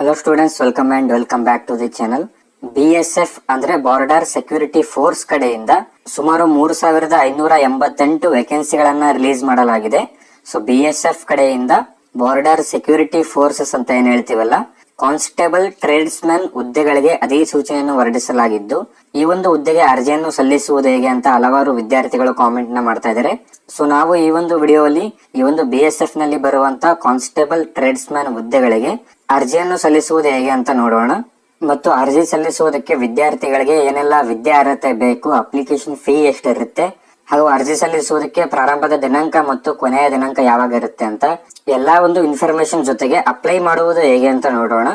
Hello students, welcome back to the channel. BSF ಅಂದ್ರೆ border security force ಕಡೆಯಿಂದ ಸುಮಾರು 3588 ವೇಕೆನ್ಸಿಗಳನ್ನ release ಮಾಡಲಾಗಿದೆ. ಸೊ BSF ಕಡೆಯಿಂದ ಬಾರ್ಡರ್ ಸೆಕ್ಯೂರಿಟಿ ಫೋರ್ಸಸ್ ಅಂತ ಏನ್ ಹೇಳ್ತೀವಲ್ಲ, ಕಾನ್ಸ್ಟೇಬಲ್ ಟ್ರೇಡ್ಸ್ಮನ್ ಹುದ್ದೆಗಳಿಗೆ ಅಧಿಸೂಚನೆಯನ್ನು ಹೊರಡಿಸಲಾಗಿದ್ದು, ಈ ಒಂದು ಹುದ್ದೆಗೆ ಅರ್ಜಿಯನ್ನು ಸಲ್ಲಿಸುವುದು ಹೇಗೆ ಅಂತ ಹಲವಾರು ವಿದ್ಯಾರ್ಥಿಗಳು ಕಾಮೆಂಟ್ ನ ಮಾಡ್ತಾ ಇದ್ದಾರೆ. ಸೊ ನಾವು ಈ ಒಂದು ವಿಡಿಯೋದಲ್ಲಿ ಈ ಒಂದು BSF ನಲ್ಲಿ ಬರುವಂತ ಕಾನ್ಸ್ಟೇಬಲ್ ಟ್ರೇಡ್ಸ್ಮನ್ ಹುದ್ದೆಗಳಿಗೆ ಅರ್ಜಿಯನ್ನು ಸಲ್ಲಿಸುವುದು ಹೇಗೆ ಅಂತ ನೋಡೋಣ. ಮತ್ತು ಅರ್ಜಿ ಸಲ್ಲಿಸುವುದಕ್ಕೆ ವಿದ್ಯಾರ್ಥಿಗಳಿಗೆ ಏನೆಲ್ಲ ವಿದ್ಯಾರ್ಹತೆ ಬೇಕು, ಅಪ್ಲಿಕೇಶನ್ ಫೀ ಎಷ್ಟಿರುತ್ತೆ, ಹಾಗೂ ಅರ್ಜಿ ಸಲ್ಲಿಸುವುದಕ್ಕೆ ಪ್ರಾರಂಭದ ದಿನಾಂಕ ಮತ್ತು ಕೊನೆಯ ದಿನಾಂಕ ಯಾವಾಗ ಇರುತ್ತೆ ಅಂತ ಎಲ್ಲಾ ಒಂದು ಇನ್ಫಾರ್ಮೇಶನ್ ಜೊತೆಗೆ ಅಪ್ಲೈ ಮಾಡುವುದು ಹೇಗೆ ಅಂತ ನೋಡೋಣ.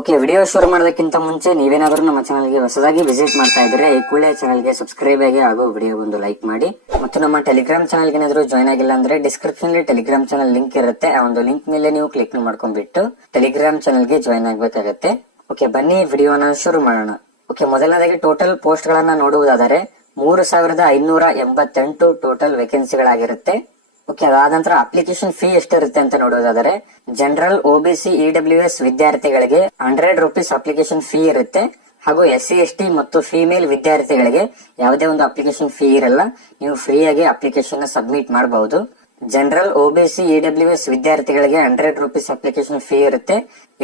ಓಕೆ, ವಿಡಿಯೋ ಶುರು ಮಾಡೋದಕ್ಕಿಂತ ಮುಂಚೆ ನೀವೇನಾದ್ರೂ ನಮ್ಮ ಚಾನಲ್ಗೆ ಹೊಸದಾಗಿ ವಿಸಿಟ್ ಮಾಡ್ತಾ ಇದ್ರೆ ಈ ಕೂಡಲೇ ಚಾನಲ್ಗೆ ಸಬ್ಸ್ಕ್ರೈಬ್ ಆಗಿ ಹಾಗೂ ವಿಡಿಯೋ ಒಂದು ಲೈಕ್ ಮಾಡಿ. ಮತ್ತು ನಮ್ಮ ಟೆಲಿಗ್ರಾಮ್ ಚಾನಲ್ಗೆ ಏನಾದ್ರು ಜಾಯ್ನ್ ಆಗಿಲ್ಲ ಅಂದ್ರೆ ಡಿಸ್ಕ್ರಿಪ್ಷನ್ ಅಲ್ಲಿ ಟೆಲಿಗ್ರಾಮ್ ಚಾನಲ್ ಲಿಂಕ್ ಇರುತ್ತೆ. ಆ ಒಂದು ಲಿಂಕ್ ಮೇಲೆ ನೀವು ಕ್ಲಿಕ್ ಮಾಡ್ಕೊಂಡ್ಬಿಟ್ಟು ಟೆಲಿಗ್ರಾಮ್ ಚಾನಲ್ಗೆ ಜಾಯ್ನ್ ಆಗ್ಬೇಕಾಗತ್ತೆ. ಓಕೆ, ಬನ್ನಿ ವಿಡಿಯೋನ ಶುರು ಮಾಡೋಣ. ಓಕೆ, ಮೊದಲನೇದಾಗಿ ಟೋಟಲ್ ಪೋಸ್ಟ್ ಗಳನ್ನ ನೋಡುವುದಾದರೆ 3588 ಟೋಟಲ್ ವೇಕೆನ್ಸಿಗಳಾಗಿರುತ್ತೆ. ಓಕೆ, ಅದಾದ ನಂತರ ಅಪ್ಲಿಕೇಶನ್ ಫೀ ಎಷ್ಟಿರುತ್ತೆ ಅಂತ ನೋಡೋದಾದರೆ ಜನರಲ್ OBC EWS ವಿದ್ಯಾರ್ಥಿಗಳಿಗೆ 100 ರೂಪೀಸ್ ಅಪ್ಲಿಕೇಶನ್ ಫೀ ಇರುತ್ತೆ. ಹಾಗೂ SC ST ಮತ್ತು ಫಿಮೇಲ್ ವಿದ್ಯಾರ್ಥಿಗಳಿಗೆ ಯಾವುದೇ ಒಂದು ಅಪ್ಲಿಕೇಶನ್ ಫೀ ಇರಲ್ಲ, ನೀವು ಫ್ರೀ ಆಗಿ ಅಪ್ಲಿಕೇಶನ್ ಸಬ್ಮಿಟ್ ಮಾಡಬಹುದು. ಜನರಲ್ OBC EWS ವಿದ್ಯಾರ್ಥಿಗಳಿಗೆ 100 ರೂಪೀಸ್ ಅಪ್ಲಿಕೇಶನ್ ಫೀ ಇರುತ್ತೆ.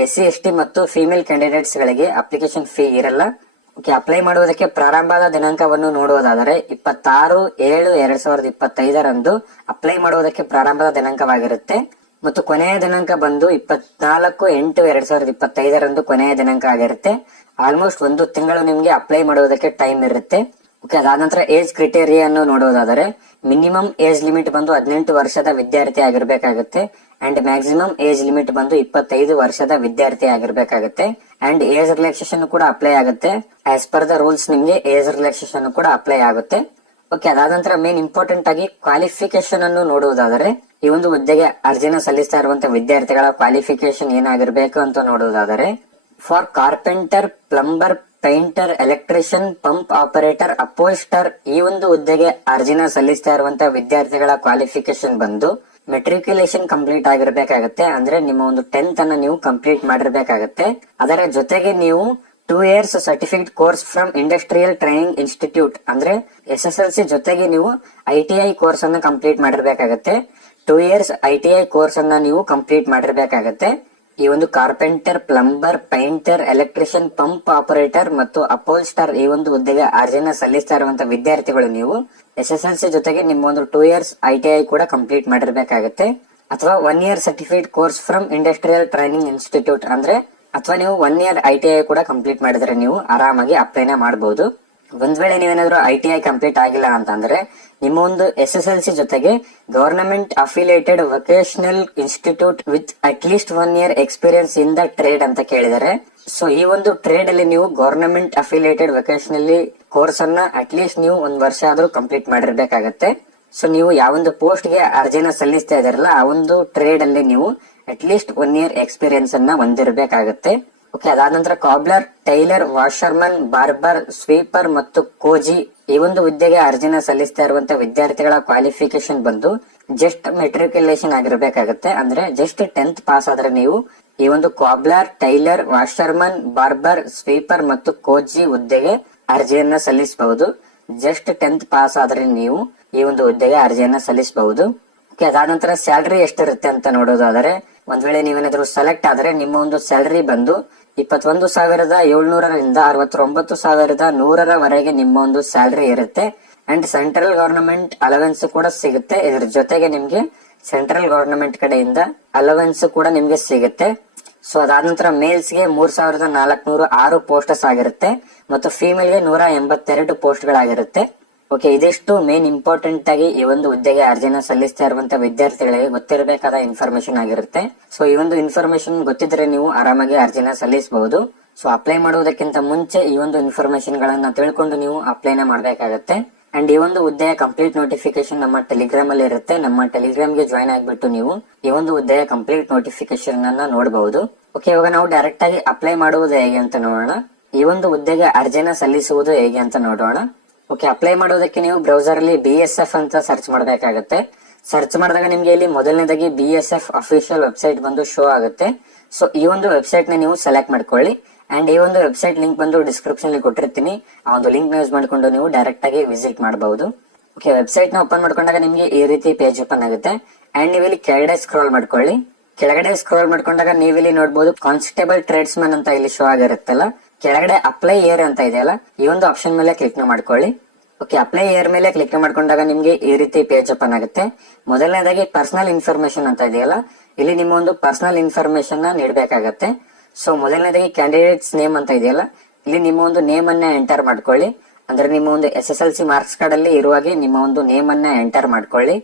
SC ST ಮತ್ತು ಫಿಮೇಲ್ ಕ್ಯಾಂಡಿಡೇಟ್ಸ್ ಗಳಿಗೆ ಅಪ್ಲಿಕೇಶನ್ ಫೀ ಇರಲ್ಲ. ಓಕೆ, ಅಪ್ಲೈ ಮಾಡುವುದಕ್ಕೆ ಪ್ರಾರಂಭದ ದಿನಾಂಕವನ್ನು ನೋಡುವುದಾದರೆ 26/7/2025 ಅಪ್ಲೈ ಮಾಡುವುದಕ್ಕೆ ಪ್ರಾರಂಭದ ದಿನಾಂಕವಾಗಿರುತ್ತೆ. ಮತ್ತು ಕೊನೆಯ ದಿನಾಂಕ ಬಂದು 24/8/2025 ಕೊನೆಯ ದಿನಾಂಕ ಆಗಿರುತ್ತೆ. ಆಲ್ಮೋಸ್ಟ್ ಒಂದು ತಿಂಗಳು ನಿಮ್ಗೆ ಅಪ್ಲೈ ಮಾಡುವುದಕ್ಕೆ ಟೈಮ್ ಇರುತ್ತೆ. ಓಕೆ, ಅದಾದ ನಂತರ ಏಜ್ ಕ್ರಿಟೇರಿಯನ್ನು ನೋಡುವುದಾದರೆ ಮಿನಿಮಮ್ ಏಜ್ ಲಿಮಿಟ್ ಬಂದು 18 ವರ್ಷದ ವಿದ್ಯಾರ್ಥಿ ಆಗಿರ್ಬೇಕಾಗುತ್ತೆ. ಅಂಡ್ ಮ್ಯಾಕ್ಸಿಮಮ್ ಏಜ್ ಲಿಮಿಟ್ ಬಂದು 25 ವರ್ಷದ ವಿದ್ಯಾರ್ಥಿ ಆಗಿರ್ಬೇಕಾಗುತ್ತೆ. ಅಂಡ್ ಏಜ್ ರಿಲ್ಯಾಕ್ಸೇಷನ್ ಕೂಡ ಅಪ್ಲೈ ಆಗುತ್ತೆ. ಆಸ್ ಪರ್ ದ ರೂಲ್ಸ್ ನಿಮ್ಗೆ ಏಜ್ ರಿಲ್ಯಾಕ್ಸೇಷನ್ ಕೂಡ ಅಪ್ಲೈ ಆಗುತ್ತೆ. ಓಕೆ, ಅದಾದ ನಂತರ ಮೇನ್ ಇಂಪಾರ್ಟೆಂಟ್ ಆಗಿ ಕ್ವಾಲಿಫಿಕೇಶನ್ ಅನ್ನು ನೋಡುವುದಾದರೆ ಈ ಒಂದು ಹುದ್ದೆಗೆ ಅರ್ಜಿನ ಸಲ್ಲಿಸ್ತಾ ಇರುವಂತಹ ವಿದ್ಯಾರ್ಥಿಗಳ ಕ್ವಾಲಿಫಿಕೇಶನ್ ಏನಾಗಿರ್ಬೇಕು ಅಂತ ನೋಡುವುದಾದರೆ for carpenter, plumber, painter, electrician, pump operator, ಅಪೋಸ್ಟರ್ ಈ ಒಂದು ಹುದ್ದೆಗೆ ಅರ್ಜಿನ ಸಲ್ಲಿಸ್ತಾ ಇರುವಂತಹ ವಿದ್ಯಾರ್ಥಿಗಳ ಕ್ವಾಲಿಫಿಕೇಶನ್ ಬಂದು ಮೆಟ್ರಿಕ್ಯುಲೇಷನ್ ಕಂಪ್ಲೀಟ್ ಆಗಿರ್ಬೇಕಾಗತ್ತೆ. ಅಂದ್ರೆ ನಿಮ್ಮ ಒಂದು 10th ಅನ್ನ ನೀವು ಕಂಪ್ಲೀಟ್ ಮಾಡಿರ್ಬೇಕಾಗತ್ತೆ. ಅದರ ಜೊತೆಗೆ ನೀವು 2 years certificate course from industrial training institute ಅಂದ್ರೆ SSLC ಜೊತೆಗೆ ನೀವು ITI ಕೋರ್ಸ್ ಅನ್ನ ಕಂಪ್ಲೀಟ್ ಮಾಡಿರ್ಬೇಕಾಗತ್ತೆ. 2 years ITI ಕೋರ್ಸ್ ಅನ್ನ ನೀವು ಕಂಪ್ಲೀಟ್ ಮಾಡಿರ್ಬೇಕಾಗತ್ತೆ. ಈ ಒಂದು carpenter, plumber, painter, electrician, pump operator ಮತ್ತು ಅಪೋಲ್ಸ್ಟರ್ ಈ ಒಂದು ಹುದ್ದೆಗೆ ಅರ್ಜಿನ ಸಲ್ಲಿಸ್ತಾ ಇರುವಂತಹ ವಿದ್ಯಾರ್ಥಿಗಳು ನೀವು SSLC ಜೊತೆಗೆ ನಿಮ್ಮ ಒಂದು 2 years ITI ಕೂಡ ಕಂಪ್ಲೀಟ್ ಮಾಡಿರ್ಬೇಕಾಗತ್ತೆ. ಅಥವಾ 1 year certificate course from industrial training institute ಅಂದ್ರೆ ಅಥವಾ ನೀವು 1 year ITI ಕೂಡ ಕಂಪ್ಲೀಟ್ ಮಾಡಿದ್ರೆ ನೀವು ಆರಾಮಾಗಿ ಅಪ್ಲೈನ ಮಾಡಬಹುದು. ಒಂದ್ ವೇಳೆ ನೀವೇನಾದ್ರೂ ITI ಕಂಪ್ಲೀಟ್ ಆಗಿಲ್ಲ ಅಂತಂದ್ರೆ ನಿಮ್ಮ ಒಂದು SSLC ಜೊತೆಗೆ government affiliated vocational institute with at least 1 year experience in the trade ಅಂತ ಕೇಳಿದರೆ, ಸೊ ಈ ಒಂದು ಟ್ರೇಡ್ ಅಲ್ಲಿ ನೀವು ಗವರ್ನಮೆಂಟ್ ಅಫಿಲಿಯೇಟೆಡ್ ವೊಕೇಶನಲಿ ಕೋರ್ಸ್ ಅನ್ನ ಅಟ್ ಲೀಸ್ಟ್ ನೀವು 1 ವರ್ಷ ಆದ್ರೂ ಕಂಪ್ಲೀಟ್ ಮಾಡಿರ್ಬೇಕಾಗತ್ತೆ. ಸೊ ನೀವು ಯಾವೊಂದು ಪೋಸ್ಟ್ ಗೆ ಅರ್ಜಿನ ಸಲ್ಲಿಸ್ತಾ ಇದಾರಲ್ಲ ಆ ಒಂದು ಟ್ರೇಡ್ ಅಲ್ಲಿ ನೀವು ಅಟ್ ಲೀಸ್ಟ್ 1 year ಎಕ್ಸ್ಪೀರಿಯನ್ಸ್ ಅನ್ನ ಹೊಂದಿರಬೇಕಾಗತ್ತೆ. ಓಕೆ, ಅದಾದ ನಂತರ ಕಾಬ್ಲರ್, ಟೈಲರ್, ವಾಷರ್ಮನ್, ಬಾರ್ಬರ್, ಸ್ವೀಪರ್ ಮತ್ತು ಕೋಜಿ ಈ ಒಂದು ಹುದ್ದೆಗೆ ಅರ್ಜಿನ ಸಲ್ಲಿಸ್ತಾ ಇರುವಂತಹ ವಿದ್ಯಾರ್ಥಿಗಳ ಕ್ವಾಲಿಫಿಕೇಶನ್ ಬಂದು ಜಸ್ಟ್ ಮೆಟ್ರಿಕ್ಯುಲೇಷನ್ ಆಗಿರ್ಬೇಕಾಗತ್ತೆ. ಅಂದ್ರೆ ಜಸ್ಟ್ 10th ಪಾಸ್ ಆದ್ರೆ ನೀವು ಈ ಒಂದು ಕಾಬ್ಲರ್, ಟೈಲರ್, ವಾಷರ್ಮನ್, ಬಾರ್ಬರ್, ಸ್ವೀಪರ್ ಮತ್ತು ಕೋಜಿ ಹುದ್ದೆಗೆ ಅರ್ಜಿಯನ್ನ ಸಲ್ಲಿಸಬಹುದು. ಜಸ್ಟ್ 10th ಪಾಸ್ ಆದ್ರೆ ನೀವು ಈ ಒಂದು ಹುದ್ದೆಗೆ ಅರ್ಜಿಯನ್ನ ಸಲ್ಲಿಸಬಹುದು. ಓಕೆ, ಅದಾದ ನಂತರ ಸ್ಯಾಲರಿ ಎಷ್ಟಿರುತ್ತೆ ಅಂತ ನೋಡೋದಾದರೆ ಒಂದ್ ವೇಳೆ ನೀವೇನಾದ್ರೂ ಸೆಲೆಕ್ಟ್ ಆದ್ರೆ ನಿಮ್ಮ ಒಂದು ಸ್ಯಾಲರಿ ಬಂದು 21,700ರಿಂದ 69,100 ನಿಮ್ಮ ಒಂದು ಸ್ಯಾಲರಿ ಇರುತ್ತೆ. ಅಂಡ್ ಸೆಂಟ್ರಲ್ ಗವರ್ನಮೆಂಟ್ ಅಲವೆನ್ಸ್ ಕೂಡ ಸಿಗುತ್ತೆ. ಇದ್ರ ಜೊತೆಗೆ ನಿಮ್ಗೆ ಸೆಂಟ್ರಲ್ ಗವರ್ನಮೆಂಟ್ ಕಡೆಯಿಂದ ಅಲವೆನ್ಸ್ ಕೂಡ ನಿಮ್ಗೆ ಸಿಗುತ್ತೆ. ಸೊ ಅದಾದ ನಂತರ ಮೇಲ್ಸ್ ಗೆ 3,406 ಪೋಸ್ಟಸ್ ಆಗಿರುತ್ತೆ ಮತ್ತು ಫಿಮೇಲ್ ಗೆ 182 ಪೋಸ್ಟ್ ಗಳಾಗಿರುತ್ತೆ. ಓಕೆ, ಇದಿಷ್ಟು ಮೇನ್ ಇಂಪಾರ್ಟೆಂಟ್ ಆಗಿ ಈ ಒಂದು ಹುದ್ದೆಗೆ ಅರ್ಜಿನ ಸಲ್ಲಿಸ್ತಾ ಇರುವಂತಹ ವಿದ್ಯಾರ್ಥಿಗಳಿಗೆ ಗೊತ್ತಿರಬೇಕಾದ ಇನ್ಫಾರ್ಮೇಶನ್ ಆಗಿರುತ್ತೆ. ಸೊ ಈ ಒಂದು ಇನ್ಫಾರ್ಮೇಶನ್ ಗೊತ್ತಿದ್ರೆ ನೀವು ಆರಾಮಾಗಿ ಅರ್ಜಿನ ಸಲ್ಲಿಸಬಹುದು. ಸೊ ಅಪ್ಲೈ ಮಾಡುವುದಕ್ಕಿಂತ ಮುಂಚೆ ಈ ಒಂದು ಇನ್ಫಾರ್ಮೇಶನ್ ಗಳನ್ನ ತಿಳ್ಕೊಂಡು ನೀವು ಅಪ್ಲೈನ ಮಾಡಬೇಕಾಗತ್ತೆ. ಅಂಡ್ ಈ ಒಂದು ಹುದ್ದೆಯ ಕಂಪ್ಲೀಟ್ ನೋಟಿಫಿಕೇಶನ್ ನಮ್ಮ ಟೆಲಿಗ್ರಾಮ್ ಅಲ್ಲಿ ಇರುತ್ತೆ. ನಮ್ಮ ಟೆಲಿಗ್ರಾಮ್ ಗೆ ಜಾಯ್ನ್ ಆಗ್ಬಿಟ್ಟು ನೀವು ಈ ಒಂದು ಹುದ್ದೆಯ ಕಂಪ್ಲೀಟ್ ನೋಟಿಫಿಕೇಶನ್ ಅನ್ನ ನೋಡಬಹುದು. ಓಕೆ, ಇವಾಗ ನಾವು ಡೈರೆಕ್ಟ್ ಆಗಿ ಅಪ್ಲೈ ಮಾಡುವುದು ಹೇಗೆ ಅಂತ ನೋಡೋಣ. ಈ ಒಂದು ಹುದ್ದೆಗೆ ಅರ್ಜಿನ ಸಲ್ಲಿಸುವುದು ಹೇಗೆ ಅಂತ ನೋಡೋಣ. ಓಕೆ, ಅಪ್ಲೈ ಮಾಡೋದಕ್ಕೆ ನೀವು ಬ್ರೌಸರ್ ಅಲ್ಲಿ BSF ಅಂತ ಸರ್ಚ್ ಮಾಡಬೇಕಾಗುತ್ತೆ. ಸರ್ಚ್ ಮಾಡಿದಾಗ ನಿಮ್ಗೆ ಇಲ್ಲಿ ಮೊದಲನೇದಾಗಿ BSF ಅಫಿಷಿಯಲ್ ವೆಬ್ಸೈಟ್ ಬಂದು ಶೋ ಆಗುತ್ತೆ. ಸೊ ಈ ಒಂದು ವೆಬ್ಸೈಟ್ ನ ನೀವು ಸೆಲೆಕ್ಟ್ ಮಾಡ್ಕೊಳ್ಳಿ. ಅಂಡ್ ಈ ಒಂದು ವೆಬ್ಸೈಟ್ ಲಿಂಕ್ ಬಂದು ಡಿಸ್ಕ್ರಿಪ್ಷನ್ ಅಲ್ಲಿ ಕೊಟ್ಟಿರ್ತೀನಿ. ಆ ಒಂದು ಲಿಂಕ್ ಯೂಸ್ ಮಾಡ್ಕೊಂಡು ನೀವು ಡೈರೆಕ್ಟ್ ಆಗಿ ವಿಸಿಟ್ ಮಾಡಬಹುದು. ಓಕೆ, ವೆಬ್ಸೈಟ್ ನ ಓಪನ್ ಮಾಡ್ಕೊಂಡಾಗ ನಿಮ್ಗೆ ಈ ರೀತಿ ಪೇಜ್ ಓಪನ್ ಆಗುತ್ತೆ. ಅಂಡ್ ನೀವು ಇಲ್ಲಿ ಕೆಳಗಡೆ ಸ್ಕ್ರೋಲ್ ಮಾಡ್ಕೊಳ್ಳಿ. ಕೆಳಗಡೆ ಸ್ಕ್ರೋಲ್ ಮಾಡ್ಕೊಂಡಾಗ ನೀವು ಇಲ್ಲಿ ನೋಡಬಹುದು ಕಾನ್ಸ್ಟೇಬಲ್ ಟ್ರೇಡ್ಸ್ಮನ್ ಅಂತ ಇಲ್ಲಿ ಶೋ ಆಗಿರುತ್ತಲ್ಲ, ಕೆಳಗಡೆ ಅಪ್ಲೈ ಇಯರ್ ಅಂತ ಇದೆಯಲ್ಲ, ಈ ಒಂದು ಆಪ್ಷನ್ ಮೇಲೆ ಕ್ಲಿಕ್ ಮಾಡ್ಕೊಳ್ಳಿ. ಓಕೆ, ಅಪ್ಲೈ ಇಯರ್ ಮೇಲೆ ಕ್ಲಿಕ್ ಮಾಡ್ಕೊಂಡಾಗ ನಿಮ್ಗೆ ಈ ರೀತಿ ಪೇಜ್ ಓಪನ್ ಆಗುತ್ತೆ. ಮೊದಲನೇದಾಗಿ ಪರ್ಸನಲ್ ಇನ್ಫಾರ್ಮೇಶನ್ ಅಂತ ಇದೆಯಲ್ಲ, ಇಲ್ಲಿ ನಿಮ್ಮ ಒಂದು ಪರ್ಸನಲ್ ಇನ್ಫಾರ್ಮೇಶನ್ ನ ನೀಡಬೇಕಾಗತ್ತೆ. ಸೊ ಮೊದಲನೇದಾಗಿ ಕ್ಯಾಂಡಿಡೇಟ್ಸ್ ನೇಮ್ ಅಂತ ಇದೆಯಲ್ಲ, ಇಲ್ಲಿ ನಿಮ್ಮ ಒಂದು ನೇಮ್ ಅನ್ನ ಎಂಟರ್ ಮಾಡ್ಕೊಳ್ಳಿ. ಅಂದ್ರೆ ನಿಮ್ಮ ಒಂದು SSLC ಮಾರ್ಕ್ಸ್ ಕಾರ್ಡ್ ಅಲ್ಲಿ ಇರುವಾಗೆ ನಿಮ್ಮ ಒಂದು ನೇಮ್ ಅನ್ನ ಎಂಟರ್ ಮಾಡ್ಕೊಳ್ಳಿ.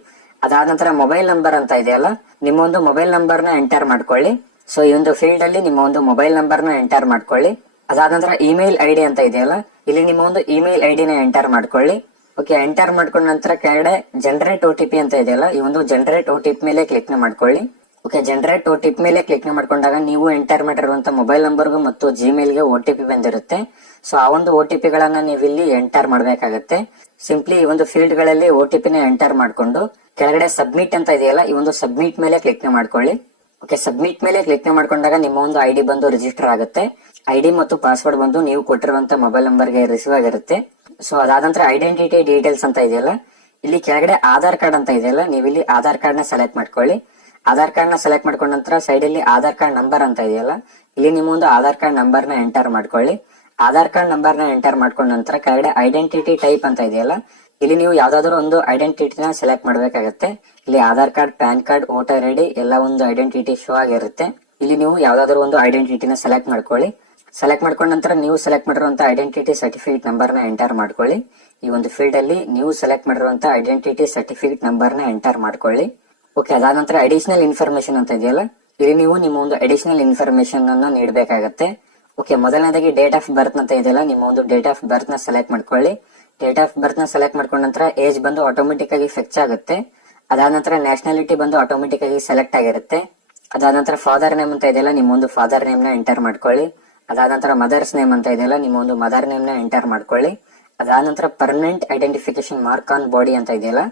ಅದಾದ ನಂತರ ಮೊಬೈಲ್ ನಂಬರ್ ಅಂತ ಇದೆಯಲ್ಲ, ನಿಮ್ಮ ಒಂದು ಮೊಬೈಲ್ ನಂಬರ್ ನ ಎಂಟರ್ ಮಾಡ್ಕೊಳ್ಳಿ. ಸೊ ಈ ಒಂದು ಫೀಲ್ಡ್ ಅಲ್ಲಿ ನಿಮ್ಮ ಒಂದು ಮೊಬೈಲ್ ನಂಬರ್ ನ ಎಂಟರ್ ಮಾಡ್ಕೊಳ್ಳಿ. ಅದಾದ ನಂತರ ಇಮೇಲ್ ID ಅಂತ ಇದೆಯಲ್ಲ, ಇಲ್ಲಿ ನಿಮ್ಮ ಒಂದು ಇಮೇಲ್ ID ನ ಎಂಟರ್ ಮಾಡ್ಕೊಳ್ಳಿ. ಓಕೆ, ಎಂಟರ್ ಮಾಡ್ಕೊಂಡ ನಂತರ ಕೆಳಗಡೆ ಜನರೇಟ್ OTP ಅಂತ ಇದೆಯಲ್ಲ, ಈ ಒಂದು ಜನರೇಟ್ OTP ಮೇಲೆ ಕ್ಲಿಕ್ ಮಾಡ್ಕೊಳ್ಳಿ. ಓಕೆ, ಜನರೇಟ್ OTP ಮೇಲೆ ಕ್ಲಿಕ್ ಮಾಡ್ಕೊಂಡಾಗ ನೀವು ಎಂಟರ್ ಮಾಡಿರುವಂತ ಮೊಬೈಲ್ ನಂಬರ್ಗೂ ಮತ್ತು ಜಿಮೇಲ್ಗೆ OTP ಬಂದಿರುತ್ತೆ. ಸೊ ಆ ಒಂದು OTP ಗಳನ್ನ ನೀವು ಇಲ್ಲಿ ಎಂಟರ್ ಮಾಡ್ಬೇಕಾಗತ್ತೆ. ಸಿಂಪ್ಲಿ ಈ ಒಂದು ಫೀಲ್ಡ್ ಗಳಲ್ಲಿ OTP ನ ಎಂಟರ್ ಮಾಡ್ಕೊಂಡು ಕೆಳಗಡೆ ಸಬ್ಮಿಟ್ ಅಂತ ಇದೆಯಲ್ಲ, ಈ ಒಂದು ಸಬ್ಮಿಟ್ ಮೇಲೆ ಕ್ಲಿಕ್ ಮಾಡ್ಕೊಳ್ಳಿ. ಓಕೆ, ಸಬ್ಮಿಟ್ ಮೇಲೆ ಕ್ಲಿಕ್ ಮಾಡ್ಕೊಂಡಾಗ ನಿಮ್ಮ ಒಂದು ID ಬಂದು ರಿಜಿಸ್ಟರ್ ಆಗುತ್ತೆ. ID ಮತ್ತು ಪಾಸ್ವರ್ಡ್ ಬಂದು ನೀವು ಕೊಟ್ಟಿರುವಂತ ಮೊಬೈಲ್ ನಂಬರ್ಗೆ ರಿಸೀವ್ ಆಗಿರುತ್ತೆ. ಸೊ ಅದಾದ ನಂತರ ಐಡೆಂಟಿಟಿ ಡೀಟೇಲ್ಸ್ ಅಂತ ಇದೆಯಲ್ಲ, ಇಲ್ಲಿ ಕೆಳಗಡೆ ಆಧಾರ್ ಕಾರ್ಡ್ ಅಂತ ಇದೆಯಲ್ಲ, ನೀವು ಇಲ್ಲಿ ಆಧಾರ್ ಕಾರ್ಡ್ ನ ಸೆಲೆಕ್ಟ್ ಮಾಡ್ಕೊಳ್ಳಿ. ಆಧಾರ್ ಕಾರ್ಡ್ ನ ಸೆಲೆಕ್ಟ್ ಮಾಡ್ಕೊಂಡ ನಂತರ ಸೈಡ್ ಅಲ್ಲಿ ಆಧಾರ್ ಕಾರ್ಡ್ ನಂಬರ್ ಅಂತ ಇದೆಯಲ್ಲ, ಇಲ್ಲಿ ನಿಮ್ಮ ಒಂದು ಆಧಾರ್ ಕಾರ್ಡ್ ನಂಬರ್ ನ ಎಂಟರ್ ಮಾಡ್ಕೊಳ್ಳಿ. ಆಧಾರ್ ಕಾರ್ಡ್ ನಂಬರ್ ನ ಎಂಟರ್ ಮಾಡ್ಕೊಂಡ ನಂತರ ಕೆಳಗಡೆ ಐಡೆಂಟಿಟಿ ಟೈಪ್ ಅಂತ ಇದೆಯಲ್ಲ, ಇಲ್ಲಿ ನೀವು ಯಾವ್ದಾದ್ರು ಒಂದು ಐಡೆಂಟಿಟಿನ ಸೆಲೆಕ್ಟ್ ಮಾಡ್ಬೇಕಾಗತ್ತೆ. ಇಲ್ಲಿ Aadhaar card, PAN card, voter ID ಎಲ್ಲ ಒಂದು ಐಡೆಂಟಿಟಿ ಶೋ ಆಗಿರುತ್ತೆ. ಇಲ್ಲಿ ನೀವು ಯಾವ್ದಾದ್ರು ಒಂದು ಐಡೆಂಟಿಟಿನ ಸೆಲೆಕ್ಟ್ ಮಾಡ್ಕೊಳ್ಳಿ. ಸೆಲೆಕ್ಟ್ ಮಾಡ್ಕೊಂಡ ನಂತರ ನೀವು ಸೆಲೆಕ್ಟ್ ಮಾಡಿರುವಂತ ಐಡೆಂಟಿಟಿ ಸರ್ಟಿಫಿಕೇಟ್ ನಂಬರ್ ನ ಎಂಟರ್ ಮಾಡ್ಕೊಳ್ಳಿ. ಈ ಒಂದು ಫೀಲ್ಡ್ ಅಲ್ಲಿ ನೀವು ಸೆಲೆಕ್ಟ್ ಮಾಡಿರುವಂತ ಐಡೆಂಟಿಟಿ ಸರ್ಟಿಫಿಕೇಟ್ ನಂಬರ್ ನ ಎಂಟರ್ ಮಾಡ್ಕೊಳ್ಳಿ. ಓಕೆ, ಅದಾದ ನಂತರ ಅಡಿಷನಲ್ ಇನ್ಫಾರ್ಮೇಶನ್ ಅಂತ ಇದೆಯಲ್ಲ, ಇಲ್ಲಿ ನೀವು ನಿಮ್ಮ ಒಂದು ಅಡಿಷನಲ್ ಇನ್ಫಾರ್ಮೇಶನ್ ಅನ್ನ ನೀಡಬೇಕಾಗತ್ತೆ. ಓಕೆ, ಮೊದಲನೇದಾಗಿ ಡೇಟ್ ಆಫ್ ಬರ್ತ್ ಅಂತ ಇದೆಯಲ್ಲ, ನಿಮ್ಮ ಒಂದು ಡೇಟ್ ಆಫ್ ಬರ್ತ್ ನ ಸೆಲೆಕ್ಟ್ ಮಾಡ್ಕೊಳ್ಳಿ. ಡೇಟ್ ಆಫ್ ಬರ್ತ್ ನ ಸೆಲೆಕ್ಟ್ ಮಾಡ್ಕೊಂಡ ನಂತರ ಏಜ್ ಬಂದು ಆಟೋಮೆಟಿಕ್ ಆಗಿ ಫಿಕ್ಸ್ ಆಗುತ್ತೆ. ಅದಾದ ನಂತರ ನ್ಯಾಷನಾಲಿಟಿ ಬಂದು ಆಟೋಮೆಟಿಕ್ ಆಗಿ ಸೆಲೆಕ್ಟ್ ಆಗಿರುತ್ತೆ. ಅದಾದ ನಂತರ ಫಾದರ್ ನೇಮ್ ಅಂತ ಇದೆಯಲ್ಲ, ನಿಮ್ಮ ಒಂದು ಫಾದರ್ ನೇಮ್ ನ ಎಂಟರ್ ಮಾಡ್ಕೊಳ್ಳಿ. ಅದಾದ ನಂತರ ಮದರ್ಸ್ ನೇಮ್ ಅಂತ ಇದೆಯಲ್ಲ, ನಿಮ್ಮ ಒಂದು ಮದರ್ ನೇಮ್ ನ ಎಂಟರ್ ಮಾಡ್ಕೊಳ್ಳಿ. ಅದಾದ ನಂತರ permanent identification mark on body ಅಂತ ಇದೆಯಲ್ಲ,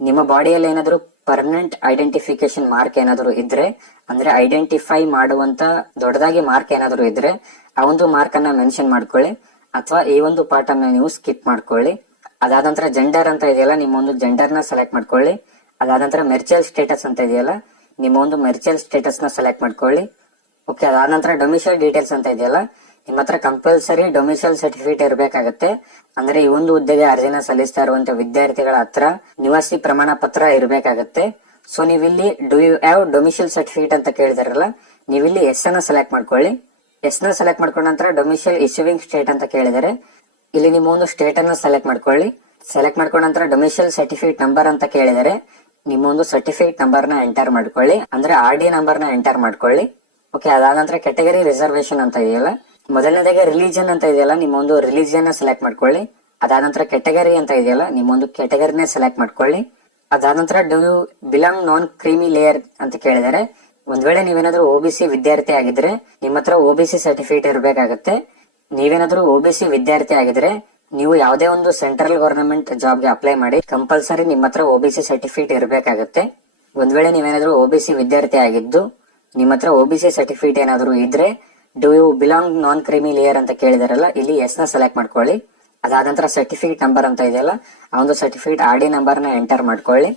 ನಿಮ್ಮ ಬಾಡಿಯಲ್ಲಿ ಏನಾದ್ರು ಪರ್ಮನೆಂಟ್ ಐಡೆಂಟಿಫಿಕೇಶನ್ ಮಾರ್ಕ್ ಏನಾದ್ರು ಇದ್ರೆ, ಅಂದ್ರೆ ಐಡೆಂಟಿಫೈ ಮಾಡುವಂತ ದೊಡ್ಡದಾಗಿ ಮಾರ್ಕ್ ಏನಾದ್ರು ಇದ್ರೆ ಆ ಒಂದು ಮಾರ್ಕ್ ಅನ್ನ ಮೆನ್ಷನ್ ಮಾಡ್ಕೊಳ್ಳಿ, ಅಥವಾ ಈ ಒಂದು ಪಾರ್ಟ್ ಅನ್ನ ನೀವು ಸ್ಕಿಪ್ ಮಾಡ್ಕೊಳ್ಳಿ. ಅದಾದ ನಂತರ ಜೆಂಡರ್ ಅಂತ ಇದೆಯಲ್ಲ, ನಿಮ್ಮ ಒಂದು ಜೆಂಡರ್ ನ ಸೆಲೆಕ್ಟ್ ಮಾಡ್ಕೊಳ್ಳಿ. ಅದಾದ ನಂತರ ಮೆರ್ಚಲ್ ಸ್ಟೇಟಸ್ ಅಂತ ಇದೆಯಲ್ಲ, ನಿಮ್ಮ ಒಂದು ಮೆರ್ಚಲ್ ಸ್ಟೇಟಸ್ ನ ಸೆಲೆಕ್ಟ್ ಮಾಡ್ಕೊಳ್ಳಿ. ಓಕೆ, ಅದಾದ ನಂತರ ಡೊಮಿಸೈಲ್ ಡೀಟೇಲ್ಸ್ ಅಂತ ಇದೆಯಲ್ಲ, ನಿಮ್ಮ ಹತ್ರ ಕಂಪಲ್ಸರಿ ಡೊಮಿಸೈಲ್ ಸರ್ಟಿಫಿಕೇಟ್ ಇರಬೇಕಾಗತ್ತೆ. ಅಂದ್ರೆ ಈ ಒಂದು ಹುದ್ದೆಗೆ ಅರ್ಜಿನ ಸಲ್ಲಿಸ್ತಾ ಇರುವಂತ ವಿದ್ಯಾರ್ಥಿಗಳ ಹತ್ರ ನಿವಾಸಿ ಪ್ರಮಾಣ ಪತ್ರ ಇರಬೇಕಾಗತ್ತೆ. ಸೊ ನೀವಿಲ್ಲಿ do you have domicile certificate ಅಂತ ಕೇಳಿದಾರಲ್ಲ, ನೀವಿಲ್ಲಿ ಎಸ್ ಅನ್ನ ಸೆಲೆಕ್ಟ್ ಮಾಡ್ಕೊಳ್ಳಿ. ಎಸ್ ನ ಸೆಲೆಕ್ಟ್ ಮಾಡ್ಕೊಂಡ ನಂತರ ಡೊಮಿಸೈಲ್ ಇಶ್ಯೂವಿಂಗ್ ಸ್ಟೇಟ್ ಅಂತ ಕೇಳಿದರೆ, ಇಲ್ಲಿ ನಿಮ್ಮ ಒಂದು ಸ್ಟೇಟ್ ಅನ್ನ ಸೆಲೆಕ್ಟ್ ಮಾಡ್ಕೊಳ್ಳಿ. ಸೆಲೆಕ್ಟ್ ಮಾಡ್ಕೊಂಡ ನಂತರ ಡೊಮಿಸೈಲ್ ಸರ್ಟಿಫಿಕೇಟ್ ನಂಬರ್ ಅಂತ ಕೇಳಿದರೆ, ನಿಮ್ಮ ಒಂದು ಸರ್ಟಿಫಿಕೇಟ್ ನಂಬರ್ ನ ಎಂಟರ್ ಮಾಡ್ಕೊಳ್ಳಿ, ಅಂದ್ರೆ RD ನಂಬರ್ ನ ಎಂಟರ್ ಮಾಡ್ಕೊಳ್ಳಿ. ಓಕೆ, ಅದಾದ ನಂತರ ಕ್ಯಾಟಗರಿ ರಿಸರ್ವೇಶನ್ ಅಂತ ಇದೆಯಲ್ಲ, ಮೊದಲನೇದಾಗಿ ರಿಲಿಜನ್ ಅಂತ ಇದೆಯಲ್ಲ, ನಿಮ್ಮ ಒಂದು ರಿಲಿಜನ್ ನ ಸೆಲೆಕ್ಟ್ ಮಾಡ್ಕೊಳ್ಳಿ. ಅದಾದ ನಂತರ ಕ್ಯಾಟಗರಿ ಅಂತ ಇದೆಯಲ್ಲ, ನಿಮ್ಮ ಒಂದು ಕ್ಯಾಟಗರಿನೇ ಸೆಲೆಕ್ಟ್ ಮಾಡ್ಕೊಳ್ಳಿ. ಅದಾದ ನಂತರ do you belong non creamy layer ಅಂತ ಕೇಳಿದರೆ, ಒಂದ್ ವೇಳೆ ನೀವೇನಾದ್ರೂ OBC ವಿದ್ಯಾರ್ಥಿ ಆಗಿದ್ರೆ ನಿಮ್ಮ ಹತ್ರ OBC ಸರ್ಟಿಫಿಕೇಟ್ ಇರಬೇಕಾಗತ್ತೆ. ನೀವೇನಾದ್ರೂ OBC ವಿದ್ಯಾರ್ಥಿ ಆಗಿದ್ರೆ ನೀವು ಯಾವುದೇ ಒಂದು ಸೆಂಟ್ರಲ್ ಗವರ್ನಮೆಂಟ್ ಜಾಬ್ಗೆ ಅಪ್ಲೈ ಮಾಡಿ ಕಂಪಲ್ಸರಿ ನಿಮ್ಮ ಹತ್ರ OBC ಸರ್ಟಿಫಿಕೇಟ್ ಇರಬೇಕಾಗತ್ತೆ. ಒಂದ್ ವೇಳೆ ನೀವೇನಾದ್ರೂ OBC ವಿದ್ಯಾರ್ಥಿ ಆಗಿದ್ದು ನಿಮ್ಮ ಹತ್ರ OBC ಸರ್ಟಿಫಿಕೇಟ್ ಏನಾದ್ರು ಇದ್ರೆ, do you belong non creamy layer ಅಂತ ಕೇಳಿದಾರಲ್ಲ, ಇಲ್ಲಿ ಎಸ್ ನ ಸೆಲೆಕ್ಟ್ ಮಾಡ್ಕೊಳ್ಳಿ. ಅದಾದ ನಂತರ ಸರ್ಟಿಫಿಕೇಟ್ ನಂಬರ್ ಅಂತ ಇದೆಯಲ್ಲ, ಆ ಒಂದು ಸರ್ಟಿಫಿಕೇಟ್ RD ನಂಬರ್ ನ ಎಂಟರ್ ಮಾಡ್ಕೊಳ್ಳಿ.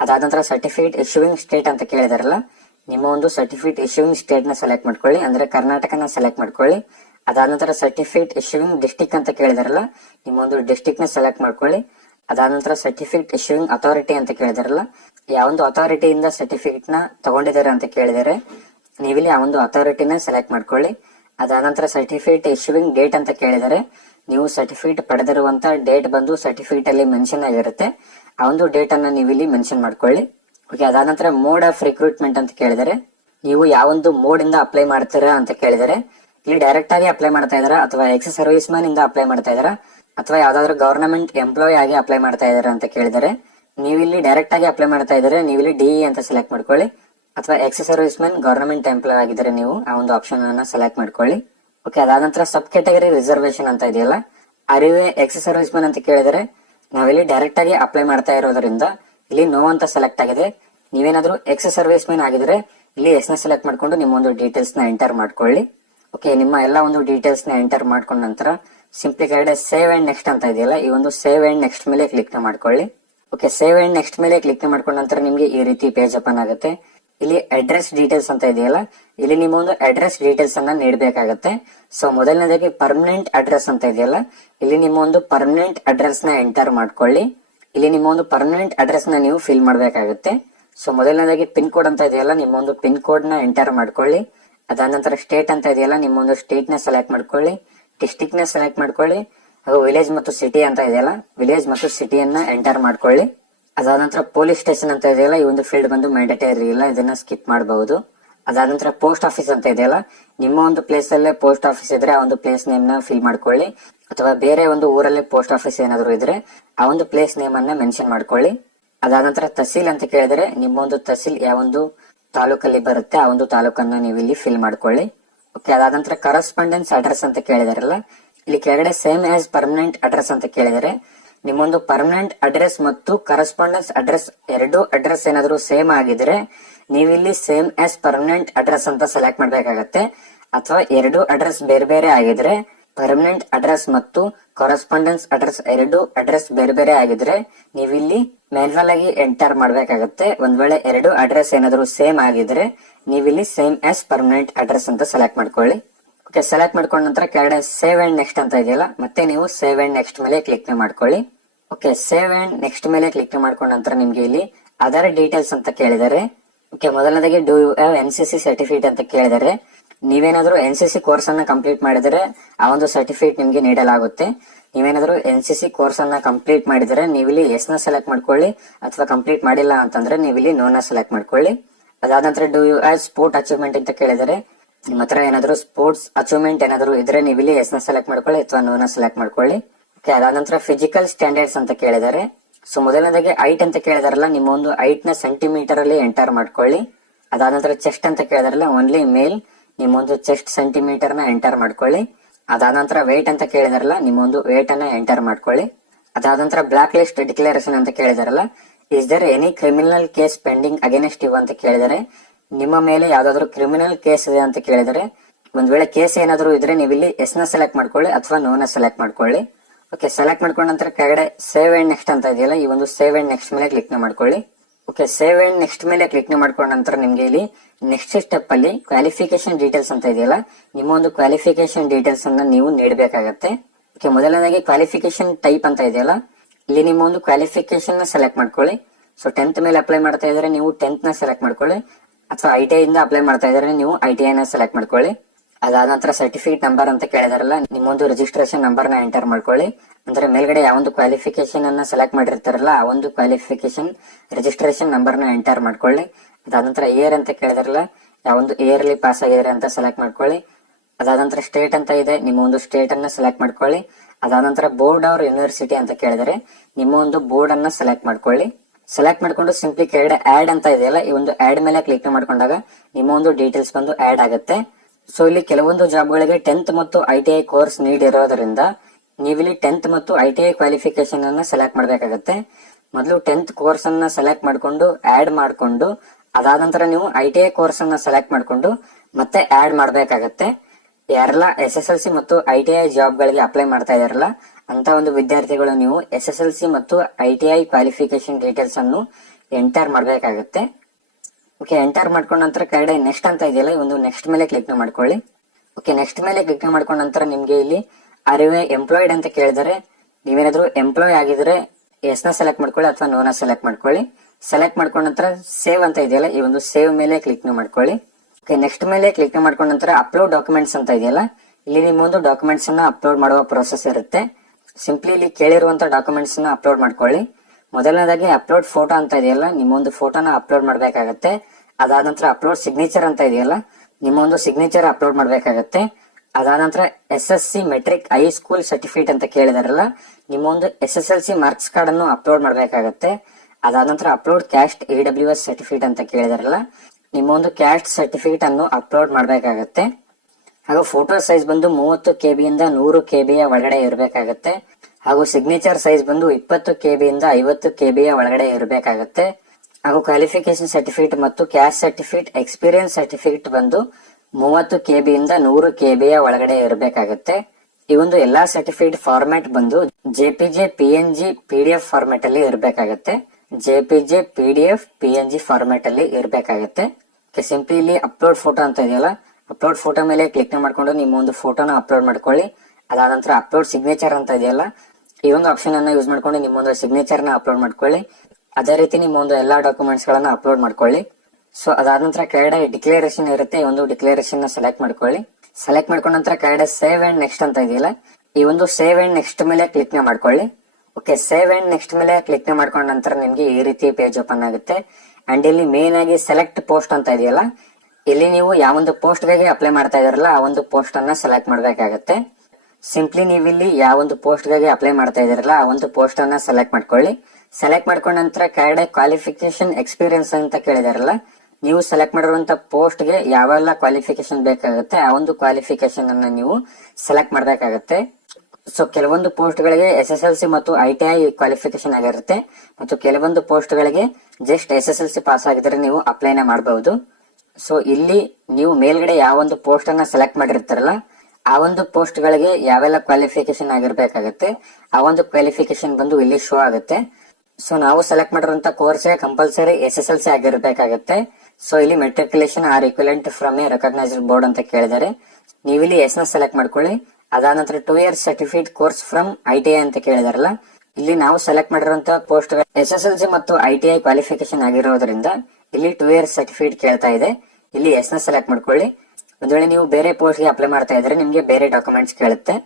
ಅದಾದ ನಂತರ ಸರ್ಟಿಫಿಕೇಟ್ ಇಶ್ಯೂವಿಂಗ್ ಸ್ಟೇಟ್ ಅಂತ ಕೇಳಿದಾರಲ್ಲ, ನಿಮ್ಮ ಒಂದು ಸರ್ಟಿಫಿಕೇಟ್ ಇಶ್ಯೂವಿಂಗ್ ಸ್ಟೇಟ್ ನ ಸೆಲೆಕ್ಟ್ ಮಾಡ್ಕೊಳ್ಳಿ, ಅಂದ್ರೆ ಕರ್ನಾಟಕನ ಸೆಲೆಕ್ಟ್ ಮಾಡ್ಕೊಳ್ಳಿ. ಅದಾದ ನಂತರ ಸರ್ಟಿಫಿಕೇಟ್ ಇಶ್ಯೂವಿಂಗ್ ಡಿಸ್ಟಿಕ್ ಅಂತ ಕೇಳಿದಾರಲ್ಲ, ನಿಮ್ಮ ಒಂದು ಡಿಸ್ಟಿಕ್ ನ ಸೆಲೆಕ್ಟ್ ಮಾಡ್ಕೊಳ್ಳಿ. ಅದಾದ ನಂತರ ಸರ್ಟಿಫಿಕೇಟ್ ಇಶ್ಯೂವಿಂಗ್ ಅಥಾರಿಟಿ ಅಂತ ಕೇಳಿದಾರಲ್ಲ, ಯಾವೊಂದು ಅಥಾರಿಟಿಯಿಂದ ಸರ್ಟಿಫಿಕೇಟ್ ನ ತಗೊಂಡಿದ್ದಾರೆ ಅಂತ ಕೇಳಿದರೆ ನೀವಿಲ್ಲಿ ಆ ಒಂದು ಅಥಾರಿಟಿನ ಸೆಲೆಕ್ಟ್ ಮಾಡ್ಕೊಳ್ಳಿ. ಅದಾದ ನಂತರ ಸರ್ಟಿಫಿಕೇಟ್ ಇಶ್ಯೂವಿಂಗ್ ಡೇಟ್ ಅಂತ ಕೇಳಿದರೆ, ನೀವು ಸರ್ಟಿಫಿಕೇಟ್ ಪಡೆದಿರುವಂತ ಡೇಟ್ ಬಂದು ಸರ್ಟಿಫಿಕೇಟ್ ಅಲ್ಲಿ ಮೆನ್ಷನ್ ಆಗಿರುತ್ತೆ, ಆ ಒಂದು ಡೇಟ್ ಅನ್ನ ನೀವು ಇಲ್ಲಿ ಮೆನ್ಷನ್ ಮಾಡ್ಕೊಳ್ಳಿ. ಓಕೆ, ಅದಾದ ನಂತರ ಮೋಡ್ ಆಫ್ ರಿಕ್ರೂಟ್ಮೆಂಟ್ ಅಂತ ಕೇಳಿದರೆ, ನೀವು ಯಾವೊಂದು ಮೋಡ್ ಇಂದ ಅಪ್ಲೈ ಮಾಡ್ತೀರಾ ಅಂತ ಕೇಳಿದರೆ, ಇಲ್ಲಿ ಡೈರೆಕ್ಟ್ ಆಗಿ ಅಪ್ಲೈ ಮಾಡ್ತಾ ಇದಾರಾ, ಅಥವಾ ಎಕ್ಸ್ ಸರ್ವಿಸ್ ಮ್ಯಾನ್ ಇಂದ ಅಪ್ಲೈ ಮಾಡ್ತಾ ಇದಾರಾ, ಅಥವಾ ಯಾವ್ದಾದ್ರು ಗವರ್ನಮೆಂಟ್ ಎಂಪ್ಲಾಯ್ ಆಗಿ ಅಪ್ಲೈ ಮಾಡ್ತಾ ಇದಾರಾ ಅಂತ ಕೇಳಿದರೆ, ನೀವಿಲ್ಲಿ ಡೈರೆಕ್ಟ್ ಆಗಿ ಅಪ್ಲೈ ಮಾಡ್ತಾ ಇದ್ರೆ ನೀವಿಲ್ಲಿ DE ಅಂತ ಸೆಲೆಕ್ಟ್ ಮಾಡ್ಕೊಳ್ಳಿ. ಅಥವಾ ex service man government employ ಆಗಿದ್ರೆ ನೀವು ಆ ಒಂದು ಆಪ್ಷನ್ ಅನ್ನ ಸೆಲೆಕ್ಟ್ ಮಾಡ್ಕೊಳ್ಳಿ. ಓಕೆ, ಅದಾದ ನಂತರ ಸಬ್ ಕ್ಯಾಟಗರಿ ರಿಸರ್ವೇಶನ್ ಅಂತ ಇದೆಯಲ್ಲ, ಅರಿವೆ ಎಕ್ಸ್ ಸರ್ವಿಸ್ ಮ್ಯಾನ್ ಅಂತ ಕೇಳಿದರೆ ನಾವಿಲ್ಲಿ ಡೈರೆಕ್ಟ್ ಆಗಿ ಅಪ್ಲೈ ಮಾಡ್ತಾ ಇರೋದ್ರಿಂದ ಇಲ್ಲಿ ನೋ ಅಂತ ಸೆಲೆಕ್ಟ್ ಆಗಿದೆ. ನೀವೇನಾದ್ರೂ ಎಕ್ಸ್ ಸರ್ವಿಸ್ ಮ್ಯಾನ್ ಆಗಿದ್ರೆ ಇಲ್ಲಿ ಎಸ್ನ ಸೆಲೆಕ್ಟ್ ಮಾಡ್ಕೊಂಡು ನಿಮ್ಮ ಒಂದು ಡೀಟೇಲ್ಸ್ ನ ಎಂಟರ್ ಮಾಡ್ಕೊಳ್ಳಿ. ಓಕೆ, ನಿಮ್ಮ ಎಲ್ಲ ಒಂದು ಡೀಟೇಲ್ಸ್ ನ ಎಂಟರ್ ಮಾಡ್ಕೊಂಡ ನಂತರ ಸಿಂಪ್ಲಿ ಕೆಳಗಡೆ ಸೇವ್ ಅಂಡ್ ನೆಕ್ಸ್ಟ್ ಅಂತ ಇದೆಯಲ್ಲ, ಈ ಒಂದು ಸೇವ್ ಅಂಡ್ ನೆಕ್ಸ್ಟ್ ಮೇಲೆ ಕ್ಲಿಕ್ ಮಾಡ್ಕೊಳ್ಳಿ. ಓಕೆ, ಸೇವ್ ಅಂಡ್ ನೆಕ್ಸ್ಟ್ ಮೇಲೆ ಕ್ಲಿಕ್ ಮಾಡ್ಕೊಂಡ ನಂತರ ನಿಮ್ಗೆ ಈ ರೀತಿ ಪೇಜ್ ಓಪನ್ ಆಗುತ್ತೆ. ಇಲ್ಲಿ ಅಡ್ರೆಸ್ ಡೀಟೇಲ್ಸ್ ಅಂತ ಇದೆಯಲ್ಲ, ಇಲ್ಲಿ ನಿಮ್ಮ ಒಂದು ಅಡ್ರೆಸ್ ಡೀಟೇಲ್ಸ್ ಅನ್ನ ನೀಡಬೇಕಾಗತ್ತೆ. ಸೊ ಮೊದಲನೇದಾಗಿ ಪರ್ಮನೆಂಟ್ ಅಡ್ರೆಸ್ ಅಂತ ಇದೆಯಲ್ಲ, ಇಲ್ಲಿ ನಿಮ್ಮ ಒಂದು ಪರ್ಮನೆಂಟ್ ಅಡ್ರೆಸ್ ನ ಎಂಟರ್ ಮಾಡ್ಕೊಳ್ಳಿ. ಇಲ್ಲಿ ನಿಮ್ಮ ಒಂದು ಪರ್ಮನೆಂಟ್ ಅಡ್ರೆಸ್ ನ ನೀವು ಫಿಲ್ ಮಾಡಬೇಕಾಗುತ್ತೆ. ಸೊ ಮೊದಲನೇದಾಗಿ ಪಿನ್ ಕೋಡ್ ಅಂತ ಇದೆಯಲ್ಲ, ನಿಮ್ಮ ಒಂದು ಪಿನ್ ಕೋಡ್ ನ ಎಂಟರ್ ಮಾಡ್ಕೊಳ್ಳಿ. ಅದಾದ ನಂತರ ಸ್ಟೇಟ್ ಅಂತ ಇದೆಯಲ್ಲ, ನಿಮ್ಮ ಒಂದು ಸ್ಟೇಟ್ ನ ಸೆಲೆಕ್ಟ್ ಮಾಡ್ಕೊಳ್ಳಿ. ಡಿಸ್ಟಿಕ್ ನ ಸೆಲೆಕ್ಟ್ ಮಾಡ್ಕೊಳ್ಳಿ. ಹಾಗೂ ವಿಲೇಜ್ ಮತ್ತು ಸಿಟಿ ಅಂತ ಇದೆಯಲ್ಲ, ವಿಲೇಜ್ ಮತ್ತು ಸಿಟಿಯನ್ನ ಎಂಟರ್ ಮಾಡ್ಕೊಳ್ಳಿ. ಅದಾದ ನಂತರ ಪೊಲೀಸ್ ಸ್ಟೇಷನ್ ಅಂತ ಇದೆಯಲ್ಲ, ಈ ಒಂದು ಫೀಲ್ಡ್ ಬಂದು ಮ್ಯಾಂಡೇಟರಿ ಇಲ್ಲ, ಇದನ್ನ ಸ್ಕಿಪ್ ಮಾಡಬಹುದು. ಅದಾದ ನಂತರ ಪೋಸ್ಟ್ ಆಫೀಸ್ ಅಂತ ಇದೆಯಲ್ಲ, ನಿಮ್ಮ ಒಂದು ಪ್ಲೇಸ್ ಅಲ್ಲೇ ಪೋಸ್ಟ್ ಆಫೀಸ್ ಇದ್ರೆ ಆ ಒಂದು ಪ್ಲೇಸ್ ನೇಮ್ ನ ಫಿಲ್ ಮಾಡ್ಕೊಳ್ಳಿ. ಅಥವಾ ಬೇರೆ ಒಂದು ಊರಲ್ಲಿ ಪೋಸ್ಟ್ ಆಫೀಸ್ ಏನಾದ್ರು ಇದ್ರೆ ಆ ಒಂದು ಪ್ಲೇಸ್ ನೇಮ್ ಅನ್ನ ಮೆನ್ಷನ್ ಮಾಡ್ಕೊಳ್ಳಿ. ಅದಾದ ನಂತರ ತಹಸೀಲ್ ಅಂತ ಕೇಳಿದ್ರೆ ನಿಮ್ಮ ಒಂದು ತಹಸೀಲ್ ಯಾವ ಒಂದು ತಾಲೂಕಲ್ಲಿ ಬರುತ್ತೆ ಆ ಒಂದು ತಾಲೂಕನ್ನ ನೀವು ಇಲ್ಲಿ ಫಿಲ್ ಮಾಡ್ಕೊಳ್ಳಿ. ಓಕೆ, ಅದಾದ ನಂತರ ಕರೆಸ್ಪಾಂಡೆನ್ಸ್ ಅಡ್ರೆಸ್ ಅಂತ ಕೇಳಿದಾರಲ್ಲ, ಇಲ್ಲಿ ಕೆಳಗಡೆ ಸೇಮ್ ಆಸ್ ಪರ್ಮನೆಂಟ್ ಅಡ್ರೆಸ್ ಅಂತ ಕೇಳಿದರೆ ನಿಮ್ಮೊಂದು ಪರ್ಮನೆಂಟ್ ಅಡ್ರೆಸ್ ಮತ್ತು ಕರೆಸ್ಪಾಂಡೆನ್ಸ್ ಅಡ್ರೆಸ್ ಎರಡು ಅಡ್ರೆಸ್ ಏನಾದ್ರು ಸೇಮ್ ಆಗಿದ್ರೆ ನೀವಿಲ್ಲಿ ಸೇಮ್ ಆಸ್ ಪರ್ಮನೆಂಟ್ ಅಡ್ರೆಸ್ ಅಂತ ಸೆಲೆಕ್ಟ್ ಮಾಡ್ಬೇಕಾಗತ್ತೆ. ಅಥವಾ ಎರಡು ಅಡ್ರೆಸ್ ಬೇರೆ ಬೇರೆ ಆಗಿದ್ರೆ ಪರ್ಮನೆಂಟ್ ಅಡ್ರೆಸ್ ಮತ್ತು ಕರೆಸ್ಪಾಂಡೆನ್ಸ್ ಅಡ್ರೆಸ್ ಎರಡು ಅಡ್ರೆಸ್ ಬೇರೆ ಬೇರೆ ಆಗಿದ್ರೆ ನೀವಿಲ್ಲಿ ಮ್ಯಾನ್ಯುವಲ್ ಆಗಿ ಎಂಟರ್ ಮಾಡ್ಬೇಕಾಗತ್ತೆ. ಒಂದ್ ವೇಳೆ ಎರಡು ಅಡ್ರೆಸ್ ಏನಾದ್ರು ಸೇಮ್ ಆಗಿದ್ರೆ ನೀವಿಲ್ಲಿ ಸೇಮ್ ಆಸ್ ಪರ್ಮನೆಂಟ್ ಅಡ್ರೆಸ್ ಅಂತ ಸೆಲೆಕ್ಟ್ ಮಾಡ್ಕೊಳ್ಳಿ. ಓಕೆ, ಸೆಲೆಕ್ಟ್ ಮಾಡ್ಕೊಂಡ ನಂತರ ಕೆಳಗಡೆ ಸೇವ್ ಅಂಡ್ ನೆಕ್ಸ್ಟ್ ಅಂತ ಇದೆಯಲ್ಲ, ಮತ್ತೆ ನೀವು ಸೇವ್ ಅಂಡ್ ನೆಕ್ಸ್ಟ್ ಮೇಲೆ ಕ್ಲಿಕ್ ಮಾಡ್ಕೊಳ್ಳಿ. ಓಕೆ, ಸೇವ್ ಅಂಡ್ ನೆಕ್ಸ್ಟ್ ಮೇಲೆ ಕ್ಲಿಕ್ ಮಾಡ್ಕೊಂಡ ನಂತರ ನಿಮ್ಗೆ ಇಲ್ಲಿ ಅದರ್ ಡೀಟೇಲ್ಸ್ ಅಂತ ಕೇಳಿದರೆ, ಓಕೆ ಮೊದಲನೇದಾಗಿ do you have NCC certificate ಅಂತ ಕೇಳಿದರೆ, ನೀವೇನಾದ್ರೂ NCC ಕೋರ್ಸ್ ಅನ್ನ ಕಂಪ್ಲೀಟ್ ಮಾಡಿದ್ರೆ ಆ ಒಂದು ಸರ್ಟಿಫಿಕೇಟ್ ನಿಮ್ಗೆ ನೀಡಲಾಗುತ್ತೆ. ನೀವೇನಾದ್ರೂ NCC ಕೋರ್ಸ್ ಅನ್ನ ಕಂಪ್ಲೀಟ್ ಮಾಡಿದ್ರೆ ನೀವಿಲ್ಲಿ ಎಸ್ ನ ಸೆಲೆಕ್ಟ್ ಮಾಡ್ಕೊಳ್ಳಿ. ಅಥವಾ ಕಂಪ್ಲೀಟ್ ಮಾಡಿಲ್ಲ ಅಂತಂದ್ರೆ ನೀವಿಲ್ಲಿ ನೋ ನ ಸೆಲೆಕ್ಟ್ ಮಾಡ್ಕೊಳ್ಳಿ. ಅದಾದ ನಂತರ do you have sport achievement ಅಂತ ಕೇಳಿದರೆ, ನಿಮ್ಮ ಹತ್ರ ಏನಾದ್ರು ಸ್ಪೋರ್ಟ್ಸ್ ಅಚೀವ್ಮೆಂಟ್ ಏನಾದ್ರು ಇದ್ರೆ ನೀವಿಲ್ಲಿ ಎಸ್ ನ ಸೆಲೆಕ್ಟ್ ಮಾಡ್ಕೊಳ್ಳಿ ಅಥವಾ ನೋ ನ ಸೆಲೆಕ್ಟ್ ಮಾಡ್ಕೊಳ್ಳಿ. ಓಕೆ, ಅದಾದ ನಂತರ ಫಿಸಿಕಲ್ ಸ್ಟ್ಯಾಂಡರ್ಡ್ಸ್ ಅಂತ ಕೇಳಿದರೆ, ಸೊ ಮೊದಲನೇದಾಗಿ ಹೈಟ್ ಅಂತ ಕೇಳಿದಾರಲ್ಲ, ನಿಮ್ಮ ಒಂದು ಹೈಟ್ ನ ಸೆಂಟಿಮೀಟರ್ ಅಲ್ಲಿ ಎಂಟರ್ ಮಾಡ್ಕೊಳ್ಳಿ. ಅದಾದ ನಂತರ ಚೆಸ್ಟ್ ಅಂತ ಕೇಳಿದಾರಲ್ಲ, ಓನ್ಲಿ ಮೇಲ್, ನಿಮ್ಮೊಂದು ಚೆಸ್ಟ್ ಸೆಂಟಿಮೀಟರ್ ನ ಎಂಟರ್ ಮಾಡ್ಕೊಳ್ಳಿ. ಅದಾದ ನಂತರ ವೇಟ್ ಅಂತ ಕೇಳಿದಾರಲ್ಲ, ನಿಮ್ಮೊಂದು ವೇಟ್ ಅನ್ನ ಎಂಟರ್ ಮಾಡ್ಕೊಳ್ಳಿ. ಅದಾದ ನಂತರ ಬ್ಲಾಕ್ ಲಿಸ್ಟ್ ಡಿಕ್ಲರೇಷನ್ ಅಂತ ಕೇಳಿದಾರಲ್ಲ, is there any criminal case pending against you ಅಂತ ಕೇಳಿದರೆ, ನಿಮ್ಮ ಮೇಲೆ ಯಾವ್ದಾದ್ರು ಕ್ರಿಮಿನಲ್ ಕೇಸ್ ಇದೆ ಅಂತ ಕೇಳಿದರೆ ಒಂದ್ ವೇಳೆ ಕೇಸ್ ಏನಾದ್ರು ಇದ್ರೆ ನೀವಿಲ್ಲಿ ಎಸ್ ನ ಸೆಲೆಕ್ಟ್ ಮಾಡ್ಕೊಳ್ಳಿ ಅಥವಾ ನೋ ನ ಸೆಲೆಕ್ಟ್ ಮಾಡ್ಕೊಳ್ಳಿ. ಓಕೆ, ಸೆಲೆಕ್ಟ್ ಮಾಡ್ಕೊಂಡ ನಂತರ ಕೆಳಗಡೆ ಸೇವ್ ಅಂಡ್ ನೆಕ್ಸ್ಟ್ ಅಂತ ಇದೆಯಲ್ಲ, ಈ ಒಂದು ಸೇವ್ ಅಂಡ್ ನೆಕ್ಸ್ಟ್ ಮೇಲೆ ಕ್ಲಿಕ್ ಮಾಡ್ಕೊಳ್ಳಿ. ಓಕೆ, ಸೇವ್ ಅಂಡ್ ನೆಕ್ಸ್ಟ್ ಮೇಲೆ ಕ್ಲಿಕ್ ಮಾಡ್ಕೊಂಡ ನಂತರ ನಿಮ್ಗೆ ಇಲ್ಲಿ ನೆಕ್ಸ್ಟ್ ಸ್ಟೆಪ್ ಅಲ್ಲಿ ಕ್ವಾಲಿಫಿಕೇಶನ್ ಡೀಟೇಲ್ಸ್ ಅಂತ ಇದೆಯಲ್ಲ, ನಿಮ್ಮ ಒಂದು ಕ್ವಾಲಿಫಿಕೇಶನ್ ಡೀಟೇಲ್ಸ್ ಅನ್ನ ನೀವು ನೀಡಬೇಕಾಗತ್ತೆ. ಓಕೆ, ಮೊದಲನೇದಾಗಿ ಕ್ವಾಲಿಫಿಕೇಶನ್ ಟೈಪ್ ಅಂತ ಇದೆಯಲ್ಲ, ಇಲ್ಲಿ ನಿಮ್ಮ ಒಂದು ಕ್ವಾಲಿಫಿಕೇಶನ್ ನ ಸೆಲೆಕ್ಟ್ ಮಾಡ್ಕೊಳ್ಳಿ. ಸೊ 10th ಮೇಲೆ ಅಪ್ಲೈ ಮಾಡ್ತಾ ಇದ್ರೆ ನೀವು 10th ನ ಸೆಲೆಕ್ಟ್ ಮಾಡ್ಕೊಳ್ಳಿ. ಅಥವಾ ITI ಇಂದ ಅಪ್ಲೈ ಮಾಡ್ತಾ ಇದ್ರೆ ನೀವು ITI ನ ಸೆಲೆಕ್ಟ್ ಮಾಡ್ಕೊಳ್ಳಿ. ಅದಾದ ನಂತರ ಸರ್ಟಿಫಿಕೇಟ್ ನಂಬರ್ ಅಂತ ಕೇಳಿದಾರಲ್ಲ, ನಿಮ್ಮೊಂದು ರಿಜಿಸ್ಟ್ರೇಷನ್ ನಂಬರ್ ನ ಎಂಟರ್ ಮಾಡ್ಕೊಳ್ಳಿ. ಅಂದ್ರೆ ಮೇಲ್ಗಡೆ ಯಾವೊಂದು ಕ್ವಾಲಿಫಿಕೇಶನ್ ಅನ್ನ ಸೆಲೆಕ್ಟ್ ಮಾಡಿರ್ತಾರಲ್ಲ ಆ ಒಂದು ಕ್ವಾಲಿಫಿಕೇಶನ್ ರಿಜಿಸ್ಟ್ರೇಷನ್ ನಂಬರ್ ನ ಎಂಟರ್ ಮಾಡ್ಕೊಳ್ಳಿ. ಅದಾದ ನಂತರ ಇಯರ್ ಅಂತ ಕೇಳಿದಾರಲ್ಲ, ಯಾವೊಂದು ಇಯರ್ ಅಲ್ಲಿ ಪಾಸ್ ಆಗಿದ್ರೆ ಅಂತ ಸೆಲೆಕ್ಟ್ ಮಾಡ್ಕೊಳ್ಳಿ. ಅದಾದ ನಂತರ ಸ್ಟೇಟ್ ಅಂತ ಇದೆ, ನಿಮ್ಮ ಒಂದು ಸ್ಟೇಟ್ ಅನ್ನ ಸೆಲೆಕ್ಟ್ ಮಾಡ್ಕೊಳ್ಳಿ. ಅದಾದ ನಂತರ ಬೋರ್ಡ್ ಆರ್ ಯೂನಿವರ್ಸಿಟಿ ಅಂತ ಕೇಳಿದರೆ ನಿಮ್ಮ ಒಂದು ಬೋರ್ಡ್ ಅನ್ನ ಸೆಲೆಕ್ಟ್ ಮಾಡ್ಕೊಳ್ಳಿ. ಸೆಲೆಕ್ಟ್ ಮಾಡ್ಕೊಂಡು ಸಿಂಪ್ಲಿ ಕೆಳಗಡೆ ಆಡ್ ಅಂತ ಇದೆಯಲ್ಲ, ಈ ಒಂದು ಆಡ್ ಮೇಲೆ ಕ್ಲಿಕ್ ಮಾಡ್ಕೊಂಡಾಗ ನಿಮ್ಮ ಒಂದು ಡೀಟೇಲ್ಸ್ ಬಂದು ಆಡ್ ಆಗುತ್ತೆ. ಸೊ ಇಲ್ಲಿ ಕೆಲವೊಂದು ಜಾಬ್ಗಳಿಗೆ 10th ಮತ್ತು ITI ಕೋರ್ಸ್ ನೀಡಿರೋದ್ರಿಂದ ನೀವಿಲ್ಲಿ 10th ಮತ್ತು ITI ಕ್ವಾಲಿಫಿಕೇಶನ್ ಅನ್ನ ಸೆಲೆಕ್ಟ್ ಮಾಡ್ಬೇಕಾಗತ್ತೆ. ಮೊದಲು 10th ಕೋರ್ಸ್ ಅನ್ನ ಸೆಲೆಕ್ಟ್ ಮಾಡ್ಕೊಂಡು ಆಡ್ ಮಾಡ್ಕೊಂಡು ಅದಾದ ನಂತರ ನೀವು ITI ಕೋರ್ಸ್ ಅನ್ನ ಸೆಲೆಕ್ಟ್ ಮಾಡ್ಕೊಂಡು ಮತ್ತೆ ಆಡ್ ಮಾಡ್ಬೇಕಾಗತ್ತೆ. ಯಾರೆಲ್ಲ SSLC ಮತ್ತು ITI ಜಾಬ್ ಗಳಿಗೆ ಅಪ್ಲೈ ಮಾಡ್ತಾ ಇದಾರಲ್ಲ ಅಂತ ಒಂದು ವಿದ್ಯಾರ್ಥಿಗಳು ನೀವು SSLC ಮತ್ತು ITI ಕ್ವಾಲಿಫಿಕೇಶನ್ ಡೀಟೇಲ್ಸ್ ಅನ್ನು ಎಂಟರ್ ಮಾಡ್ಬೇಕಾಗತ್ತೆ. ಓಕೆ, ಎಂಟರ್ ಮಾಡ್ಕೊಂಡ ನಂತರ ಕೆಳಗಡೆ ನೆಕ್ಸ್ಟ್ ಅಂತ ಇದೆಯಲ್ಲ, ಒಂದು ನೆಕ್ಸ್ಟ್ ಮೇಲೆ ಕ್ಲಿಕ್ ಮಾಡ್ಕೊಳ್ಳಿ. ಓಕೆ, ನೆಕ್ಸ್ಟ್ ಮೇಲೆ ಕ್ಲಿಕ್ ಮಾಡ್ಕೊಂಡ ನಂತರ ನಿಮ್ಗೆ ಇಲ್ಲಿ ಆರ್ ಯು ಎಂಪ್ಲಾಯ್ಡ್ ಅಂತ ಕೇಳಿದರೆ, ನೀವೇನಾದ್ರೂ ಎಂಪ್ಲಾಯ್ ಆಗಿದ್ರೆ ಎಸ್ ನ ಸೆಲೆಕ್ಟ್ ಮಾಡ್ಕೊಳ್ಳಿ ಅಥವಾ ನೋ ನ ಸೆಲೆಕ್ಟ್ ಮಾಡ್ಕೊಳ್ಳಿ. ಸೆಲೆಕ್ಟ್ ಮಾಡ್ಕೊಂಡ ನಂತರ ಸೇವ್ ಅಂತ ಇದೆಯಲ್ಲ, ಈ ಒಂದು ಸೇವ್ ಮೇಲೆ ಕ್ಲಿಕ್ ಮಾಡ್ಕೊಳ್ಳಿ. ಓಕೆ, ನೆಕ್ಸ್ಟ್ ಮೇಲೆ ಕ್ಲಿಕ್ ಮಾಡ್ಕೊಂಡ ನಂತರ ಅಪ್ಲೋಡ್ ಡಾಕ್ಯುಮೆಂಟ್ಸ್ ಅಂತ ಇದೆಯಲ್ಲ, ಇಲ್ಲಿ ನಿಮ್ಮ ಒಂದು ಡಾಕ್ಯುಮೆಂಟ್ಸ್ ಅನ್ನ ಅಪ್ಲೋಡ್ ಮಾಡುವ ಪ್ರೊಸೆಸ್ ಇರುತ್ತೆ. ಸಿಂಪ್ಲಿ ಇಲ್ಲಿ ಕೇಳಿರುವಂತ ಡಾಕ್ಯುಮೆಂಟ್ಸ್ ನ ಅಪ್ಲೋಡ್ ಮಾಡ್ಕೊಳ್ಳಿ. ಮೊದಲನೇದಾಗಿ ಅಪ್ಲೋಡ್ ಫೋಟೋ ಅಂತ ಇದೆಯಲ್ಲ, ನಿಮ್ಮೊಂದು ಫೋಟೋನ ಅಪ್ಲೋಡ್ ಮಾಡ್ಬೇಕಾಗತ್ತೆ. ಅದಾದ ನಂತರ ಅಪ್ಲೋಡ್ ಸಿಗ್ನೇಚರ್ ಅಂತ ಇದೆಯಲ್ಲ, ನಿಮ್ಮ ಒಂದು ಸಿಗ್ನೇಚರ್ ಅಪ್ಲೋಡ್ ಮಾಡ್ಬೇಕಾಗತ್ತೆ. ಅದಾದ ನಂತರ SSC ಮೆಟ್ರಿಕ್ ಹೈಸ್ಕೂಲ್ ಸರ್ಟಿಫಿಕೇಟ್ ಅಂತ ಕೇಳಿದಾರಲ್ಲ, ನಿಮ್ಮ ಒಂದು SSLC ಮಾರ್ಕ್ಸ್ ಕಾರ್ಡ್ ಅನ್ನು ಅಪ್ಲೋಡ್ ಮಾಡ್ಬೇಕಾಗತ್ತೆ. ಅದಾದ ನಂತರ ಅಪ್ಲೋಡ್ ಕ್ಯಾಸ್ಟ್ EWS ಸರ್ಟಿಫಿಕೇಟ್ ಅಂತ ಕೇಳಿದಾರಲ್ಲ, ನಿಮ್ಮ ಒಂದು ಕ್ಯಾಸ್ಟ್ ಸರ್ಟಿಫಿಕೇಟ್ ಅನ್ನು ಅಪ್ಲೋಡ್ ಮಾಡ್ಬೇಕಾಗತ್ತೆ. ಹಾಗೂ ಫೋಟೋ ಸೈಜ್ ಬಂದು 30 KB ಇಂದ 100 KB ಒಳಗಡೆ ಇರಬೇಕಾಗತ್ತೆ. ಹಾಗೂ ಸಿಗ್ನೇಚರ್ ಸೈಜ್ ಬಂದು 20 KB ಇಂದ 50 KB ಒಳಗಡೆ ಇರಬೇಕಾಗತ್ತೆ. ಹಾಗೂ ಕ್ವಾಲಿಫಿಕೇಶನ್ ಸರ್ಟಿಫಿಕೇಟ್ ಮತ್ತು ಕ್ಯಾಸ್ಟ್ ಸರ್ಟಿಫಿಕೇಟ್ ಎಕ್ಸ್ಪೀರಿಯನ್ಸ್ ಸರ್ಟಿಫಿಕೇಟ್ ಬಂದು 30 KB ಇಂದ 100 KB ಒಳಗಡೆ ಇರಬೇಕಾಗುತ್ತೆ. ಈ ಒಂದು ಎಲ್ಲಾ ಸರ್ಟಿಫಿಕೇಟ್ ಫಾರ್ಮ್ಯಾಟ್ ಬಂದು JPG, PNG, PDF ಫಾರ್ಮ್ಯಾಟ್ ಅಲ್ಲಿ ಇರಬೇಕಾಗುತ್ತೆ. JPG, PDF, PNG ಫಾರ್ಮ್ಯಾಟ್ ಅಲ್ಲಿ ಇರಬೇಕಾಗುತ್ತೆ. ಸಿಂಪ್ಲಿ ಇಲ್ಲಿ ಅಪ್ಲೋಡ್ ಫೋಟೋ ಅಂತ ಇದೆಯಲ್ಲ, ಅಪ್ಲೋಡ್ ಫೋಟೋ ಮೇಲೆ ಕ್ಲಿಕ್ ಮಾಡ್ಕೊಂಡು ನಿಮ್ಮ ಒಂದು ಫೋಟೋನ ಅಪ್ಲೋಡ್ ಮಾಡ್ಕೊಳ್ಳಿ. ಅದಾದ ನಂತರ ಅಪ್ಲೋಡ್ ಸಿಗ್ನೇಚರ್ ಅಂತ ಇದೆಯಲ್ಲ, ಈ ಒಂದು ಆಪ್ಷನ್ ಅನ್ನ ಯೂಸ್ ಮಾಡ್ಕೊಂಡು ನಿಮ್ಮ ಒಂದು ಸಿಗ್ನೇಚರ್ ನ ಅಪ್ಲೋಡ್ ಮಾಡ್ಕೊಳ್ಳಿ. ಅದೇ ರೀತಿ ನಿಮ್ಮ ಒಂದು ಎಲ್ಲಾ ಡಾಕ್ಯುಮೆಂಟ್ಸ್ ಗಳನ್ನ ಅಪ್ಲೋಡ್ ಮಾಡ್ಕೊಳ್ಳಿ. ಸೊ ಅದಾದ ನಂತರ ಕೆಳಗಡೆ ಡಿಕ್ಲೇರೇಷನ್ ಇರುತ್ತೆ, ಈ ಒಂದು ಡಿಕ್ಲೇರೇಷನ್ ನ ಸೆಲೆಕ್ಟ್ ಮಾಡ್ಕೊಳ್ಳಿ. ಸೆಲೆಕ್ಟ್ ಮಾಡ್ಕೊಂಡ ನಂತರ ಕೆಳಗಡೆ ಸೇವ್ ಅಂಡ್ ನೆಕ್ಸ್ಟ್ ಅಂತ ಇದೆಯಲ್ಲ, ಈ ಒಂದು ಸೇವ್ ಅಂಡ್ ನೆಕ್ಸ್ಟ್ ಮೇಲೆ ಕ್ಲಿಕ್ ನ ಮಾಡ್ಕೊಳ್ಳಿ. ಓಕೆ, ಸೇವ್ ಅಂಡ್ ನೆಕ್ಸ್ಟ್ ಮೇಲೆ ಕ್ಲಿಕ್ ನ ಮಾಡ್ಕೊಂಡ ನಂತರ ನಿಮ್ಗೆ ಈ ರೀತಿ ಪೇಜ್ ಓಪನ್ ಆಗುತ್ತೆ. ಅಂಡ್ ಇಲ್ಲಿ ಮೇನ್ ಆಗಿ ಸೆಲೆಕ್ಟ್ ಪೋಸ್ಟ್ ಅಂತ ಇದೆಯಲ್ಲ, ಇಲ್ಲಿ ನೀವು ಯಾವ ಒಂದು ಪೋಸ್ಟ್ ಗೆ ಅಪ್ಲೈ ಮಾಡ್ತಾ ಇದಾರಲ್ಲ ಆ ಒಂದು ಪೋಸ್ಟ್ ಅನ್ನ ಸೆಲೆಕ್ಟ್ ಮಾಡ್ಬೇಕಾಗತ್ತೆ. ಸಿಂಪ್ಲಿ ನೀವು ಇಲ್ಲಿ ಯಾವ ಒಂದು ಪೋಸ್ಟ್ ಗೆ ಅಪ್ಲೈ ಮಾಡ್ತಾ ಇದಾರಲ್ಲ ಆ ಒಂದು ಪೋಸ್ಟ್ ಅನ್ನ ಸೆಲೆಕ್ಟ್ ಮಾಡ್ಕೊಳ್ಳಿ. ಸೆಲೆಕ್ಟ್ ಮಾಡ್ಕೊಂಡ ನಂತರ ಕೆಳಗಡೆ ಕ್ವಾಲಿಫಿಕೇಶನ್ ಎಕ್ಸ್ಪೀರಿಯನ್ಸ್ ಅಂತ ಕೇಳಿದಾರಲ್ಲ, ನೀವು ಸೆಲೆಕ್ಟ್ ಮಾಡಿರುವಂತ ಪೋಸ್ಟ್ ಗೆ ಯಾವೆಲ್ಲ ಕ್ವಾಲಿಫಿಕೇಶನ್ ಬೇಕಾಗುತ್ತೆ ಆ ಒಂದು ಕ್ವಾಲಿಫಿಕೇಶನ್ ಅನ್ನ ನೀವು ಸೆಲೆಕ್ಟ್ ಮಾಡ್ಬೇಕಾಗತ್ತೆ. ಸೊ ಕೆಲವೊಂದು ಪೋಸ್ಟ್ ಗಳಿಗೆ SSLC ಮತ್ತು ITI ಕ್ವಾಲಿಫಿಕೇಶನ್ ಆಗಿರುತ್ತೆ, ಮತ್ತು ಕೆಲವೊಂದು ಪೋಸ್ಟ್ ಗಳಿಗೆ ಜಸ್ಟ್ SSLC ಪಾಸ್ ಆಗಿದ್ರೆ ನೀವು ಅಪ್ಲೈನ ಮಾಡಬಹುದು. ಸೊ ಇಲ್ಲಿ ನೀವು ಮೇಲ್ಗಡೆ ಯಾವ ಒಂದು ಪೋಸ್ಟ್ ಅನ್ನ ಸೆಲೆಕ್ಟ್ ಮಾಡಿರ್ತಾರಲ್ಲ ಆ ಒಂದು ಪೋಸ್ಟ್ ಗಳಿಗೆ ಯಾವೆಲ್ಲ ಕ್ವಾಲಿಫಿಕೇಶನ್ ಆಗಿರ್ಬೇಕಾಗತ್ತೆ ಆ ಒಂದು ಕ್ವಾಲಿಫಿಕೇಶನ್ ಬಂದು ಇಲ್ಲಿ ಶೋ ಆಗುತ್ತೆ. ಸೊ ನಾವು ಸೆಲೆಕ್ಟ್ ಮಾಡಿರುವಂತ ಕೋರ್ಸ್ ಕಂಪಲ್ಸರಿ SSLC ಆಗಿರ್ಬೇಕಾಗತ್ತೆ. ಸೊ ಇಲ್ಲಿ matriculation R equivalent from A recognised board ಅಂತ ಕೇಳಿದರೆ ನೀವು ಇಲ್ಲಿ ಎಸ್ ನ ಸೆಲೆಕ್ಟ್ ಮಾಡ್ಕೊಳ್ಳಿ. ಅದಾದ ನಂತರ 2 years certificate course from ITI ಅಂತ ಕೇಳಿದಾರಲ್ಲ, ಇಲ್ಲಿ ನಾವು ಸೆಲೆಕ್ಟ್ ಮಾಡಿರುವಂತಹ ಪೋಸ್ಟ್ SSLC ಮತ್ತು ITI ಕ್ವಾಲಿಫಿಕೇಶನ್ ಆಗಿರೋದ್ರಿಂದ ಇಲ್ಲಿ 2 years ಸರ್ಟಿಫಿಕೇಟ್ ಕೇಳ್ತಾ ಇದೆ. ಇಲ್ಲಿ ಎಸ್ ನ ಸೆಲೆಕ್ಟ್ ಮಾಡ್ಕೊಳ್ಳಿ. ಒಂದ್ ವೇಳೆ ನೀವು ಬೇರೆ ಪೋಸ್ಟ್ ಗೆ ಅಪ್ಲೈ ಮಾಡ್ತಾ ಇದ್ರೆ ನಿಮ್ಗೆ ಬೇರೆ ಡಾಕ್ಯುಮೆಂಟ್ಸ್ ಕೇಳುತ್ತೆ.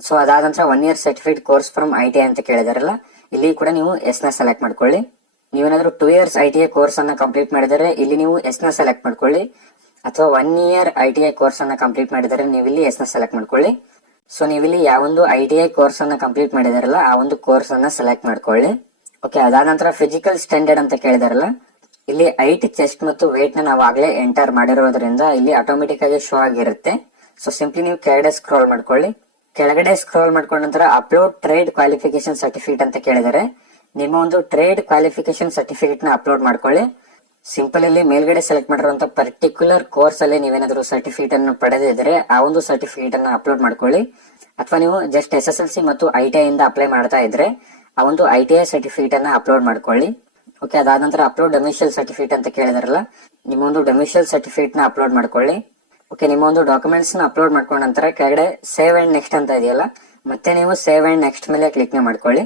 ಸೊ ಅದಾದ ನಂತರ 1 year certificate course from ITI ಅಂತ ಕೇಳಿದಾರಲ್ಲ, ಇಲ್ಲಿ ಕೂಡ ನೀವು ಎಸ್ ನ ಸೆಲೆಕ್ಟ್ ಮಾಡ್ಕೊಳ್ಳಿ. ನೀವೇನಾದ್ರೂ 2 years ITI ಕೋರ್ಸ್ ಅನ್ನ ಕಂಪ್ಲೀಟ್ ಮಾಡಿದರೆ ಇಲ್ಲಿ ನೀವು ಎಸ್ ನ ಸೆಲೆಕ್ಟ್ ಮಾಡ್ಕೊಳ್ಳಿ, ಅಥವಾ 1 year ITI ಕೋರ್ಸ್ ಅನ್ನ ಕಂಪ್ಲೀಟ್ ಮಾಡಿದರೆ ನೀವು ಇಲ್ಲಿ ಎಸ್ ನ ಸೆಲೆಕ್ಟ್ ಮಾಡ್ಕೊಳ್ಳಿ. ಸೊ ನೀವಿಲ್ಲಿ ಯಾವೊಂದು ITI ಕೋರ್ಸ್ ಅನ್ನ ಕಂಪ್ಲೀಟ್ ಮಾಡಿದಾರಲ್ಲ ಆ ಒಂದು ಕೋರ್ಸ್ ಅನ್ನ ಸೆಲೆಕ್ಟ್ ಮಾಡ್ಕೊಳ್ಳಿ. ಓಕೆ, ಅದಾದ ನಂತರ ಫಿಸಿಕಲ್ ಸ್ಟ್ಯಾಂಡರ್ಡ್ ಅಂತ ಕೇಳಿದಾರಲ್ಲ, ಇಲ್ಲಿ ಹೈಟ್, ಚೆಸ್ಟ್ ಮತ್ತು ವೇಟ್ ನ ನಾವು ಆಗ್ಲೇ ಎಂಟರ್ ಮಾಡಿರೋದ್ರಿಂದ ಇಲ್ಲಿ ಆಟೋಮೆಟಿಕ್ ಆಗಿ ಶೋ ಆಗಿರುತ್ತೆ. ಸೊ ಸಿಂಪ್ಲಿ ನೀವು ಕೆಳಗಡೆ ಸ್ಕ್ರೋಲ್ ಮಾಡ್ಕೊಳ್ಳಿ. ಕೆಳಗಡೆ ಸ್ಕ್ರೋಲ್ ಮಾಡ್ಕೊಂಡ ನಂತರ ಅಪ್ಲೋಡ್ ಟ್ರೇಡ್ ಕ್ವಾಲಿಫಿಕೇಶನ್ ಸರ್ಟಿಫಿಕೇಟ್ ಅಂತ ಕೇಳಿದರೆ ನಿಮ್ಮ ಒಂದು ಟ್ರೇಡ್ ಕ್ವಾಲಿಫಿಕೇಶನ್ ಸರ್ಟಿಫಿಕೇಟ್ ನ ಅಪ್ಲೋಡ್ ಮಾಡ್ಕೊಳ್ಳಿ. ಸಿಂಪಲ್ ಇಲ್ಲಿ ಮೇಲ್ಗಡೆ ಸೆಲೆಕ್ಟ್ ಮಾಡಿರುವಂತ ಪರ್ಟಿಕ್ಯುಲರ್ ಕೋರ್ಸ್ ಅಲ್ಲಿ ನೀವೇನಾದ್ರೂ ಸರ್ಟಿಫಿಕೇಟ್ ಅನ್ನು ಪಡೆದಿದ್ರೆ ಆ ಒಂದು ಸರ್ಟಿಫಿಕೇಟ್ ಅನ್ನ ಅಪ್ಲೋಡ್ ಮಾಡ್ಕೊಳ್ಳಿ. ಅಥವಾ ನೀವು ಜಸ್ಟ್ SSLC ಮತ್ತು ITI ಇಂದ ಅಪ್ಲೈ ಮಾಡ್ತಾ ಇದ್ರೆ ಆ ಒಂದು ITI ಸರ್ಟಿಫಿಕೇಟ್ ಅನ್ನ ಅಪ್ಲೋಡ್ ಮಾಡ್ಕೊಳ್ಳಿ. ಓಕೆ, ಅದಾದ ನಂತರ ಅಪ್ಲೋಡ್ ಡೊಮಿಷಿಯಲ್ ಸರ್ಟಿಫಿಕೇಟ್ ಅಂತ ಕೇಳಿದಾರಲ್ಲ, ನಿಮ್ಮ ಒಂದು ಡೊಮಿಷಿಯಲ್ ಸರ್ಟಿಫಿಕೇಟ್ ನ ಅಪ್ಲೋಡ್ ಮಾಡ್ಕೊಳ್ಳಿ. ಓಕೆ, ನಿಮ್ಮ ಒಂದು ಡಾಕ್ಯುಮೆಂಟ್ಸ್ ನ ಅಪ್ಲೋಡ್ ಮಾಡ್ಕೊಂಡ ನಂತರ ಕೆಳಗಡೆ ಸೇವ್ ಅಂಡ್ ನೆಕ್ಸ್ಟ್ ಅಂತ ಇದೆಯಲ್ಲ, ಮತ್ತೆ ನೀವು ಸೇವ್ ಅಂಡ್ ನೆಕ್ಸ್ಟ್ ಮೇಲೆ ಕ್ಲಿಕ್ ನ ಮಾಡ್ಕೊಳ್ಳಿ.